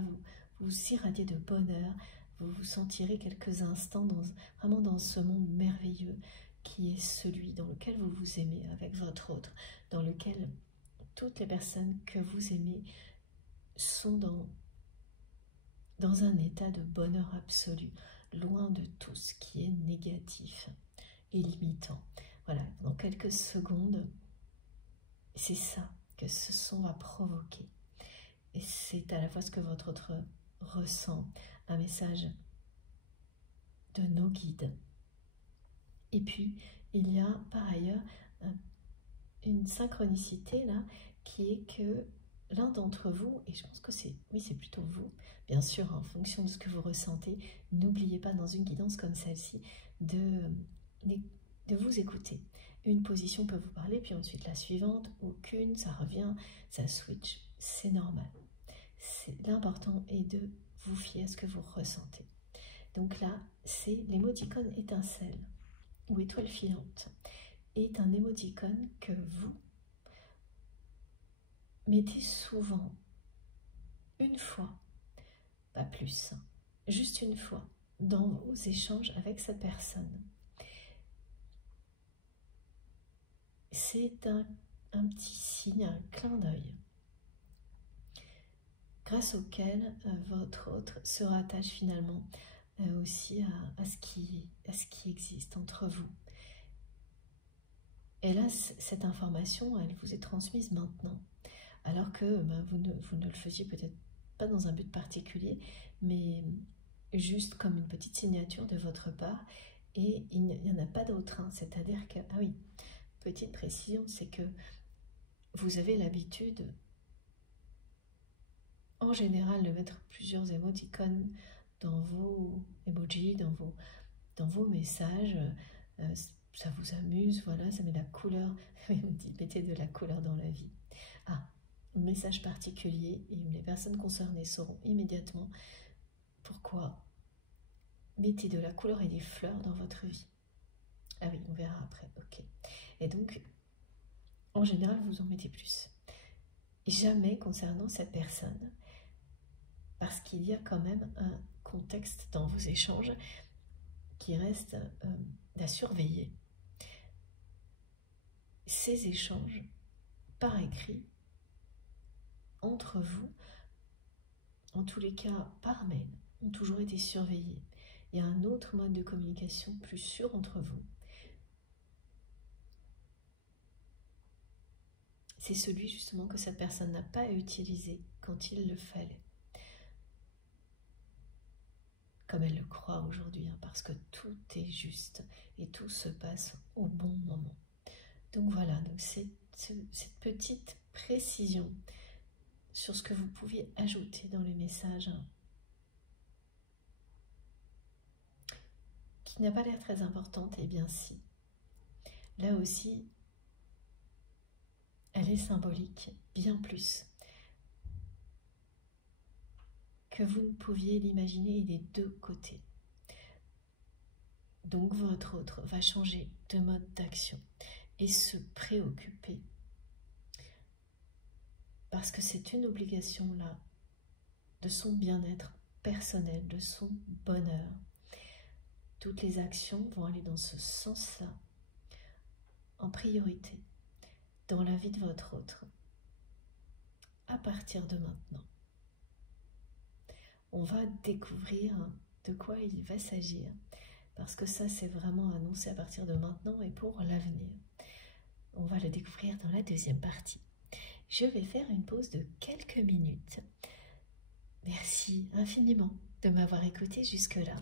vous irradier de bonheur. Vous vous sentirez quelques instants vraiment dans ce monde merveilleux qui est celui dans lequel vous vous aimez avec votre autre, dans lequel toutes les personnes que vous aimez sont dans un état de bonheur absolu, loin de tout ce qui est négatif et limitant. Voilà, dans quelques secondes, c'est ça que ce son va provoquer. Et c'est à la fois ce que votre autre ressent, un message de nos guides. Et puis, il y a par ailleurs une synchronicité là, qui est que l'un d'entre vous, et je pense que c'est plutôt vous, bien sûr, en fonction de ce que vous ressentez, n'oubliez pas dans une guidance comme celle-ci de vous écouter. Une position peut vous parler, puis ensuite la suivante, aucune, ça revient, ça switch, c'est normal. L'important est de vous fier à ce que vous ressentez. Donc là, c'est l'émoticône étincelle ou étoile filante. Est un émoticône que vous mettez souvent, une fois, pas plus, juste une fois, dans vos échanges avec cette personne. C'est un petit signe, un clin d'œil, grâce auquel votre autre se rattache finalement aussi à ce qui existe entre vous. Et là, cette information, elle vous est transmise maintenant, alors que vous ne le faisiez peut-être pas dans un but particulier, mais juste comme une petite signature de votre part, et il n'y en a pas d'autre. Hein. C'est-à-dire que, ah oui, petite précision, c'est que vous avez l'habitude, en général, de mettre plusieurs émoticônes dans vos emojis, dans vos messages. Ça vous amuse, voilà, ça met la couleur. On dit, mettez de la couleur dans la vie. Ah, un message particulier, et les personnes concernées sauront immédiatement pourquoi. Mettez de la couleur et des fleurs dans votre vie. Ah oui, on verra après, ok. Et donc, en général, vous en mettez plus. Jamais concernant cette personne, parce qu'il y a quand même un contexte dans vos échanges qui reste à surveiller. Ces échanges, par écrit, entre vous, en tous les cas par mail, ont toujours été surveillés. Il y a un autre mode de communication plus sûr entre vous. C'est celui justement que cette personne n'a pas utilisé quand il le fallait. Comme elle le croit aujourd'hui, hein, parce que tout est juste et tout se passe au bon moment. Donc voilà, donc c'est cette petite précision sur ce que vous pouviez ajouter dans les messages qui n'a pas l'air très importante, eh bien si. Là aussi, elle est symbolique, bien plus que vous ne pouviez l'imaginer des deux côtés. Donc votre autre va changer de mode d'action et se préoccuper, parce que c'est une obligation là, de son bien-être personnel, de son bonheur. Toutes les actions vont aller dans ce sens-là, en priorité, dans la vie de votre autre, à partir de maintenant. On va découvrir de quoi il va s'agir, parce que ça c'est vraiment annoncé à partir de maintenant et pour l'avenir. On va le découvrir dans la deuxième partie. Je vais faire une pause de quelques minutes. Merci infiniment de m'avoir écouté jusque-là.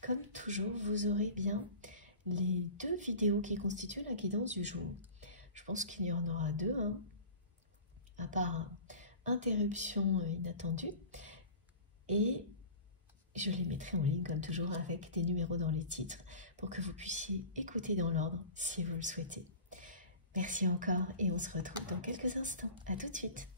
Comme toujours, vous aurez bien les 2 vidéos qui constituent la guidance du jour. Je pense qu'il y en aura 2, à part interruption inattendue. Et je les mettrai en ligne comme toujours avec des numéros dans les titres pour que vous puissiez écouter dans l'ordre si vous le souhaitez. Merci encore et on se retrouve dans quelques instants. À tout de suite.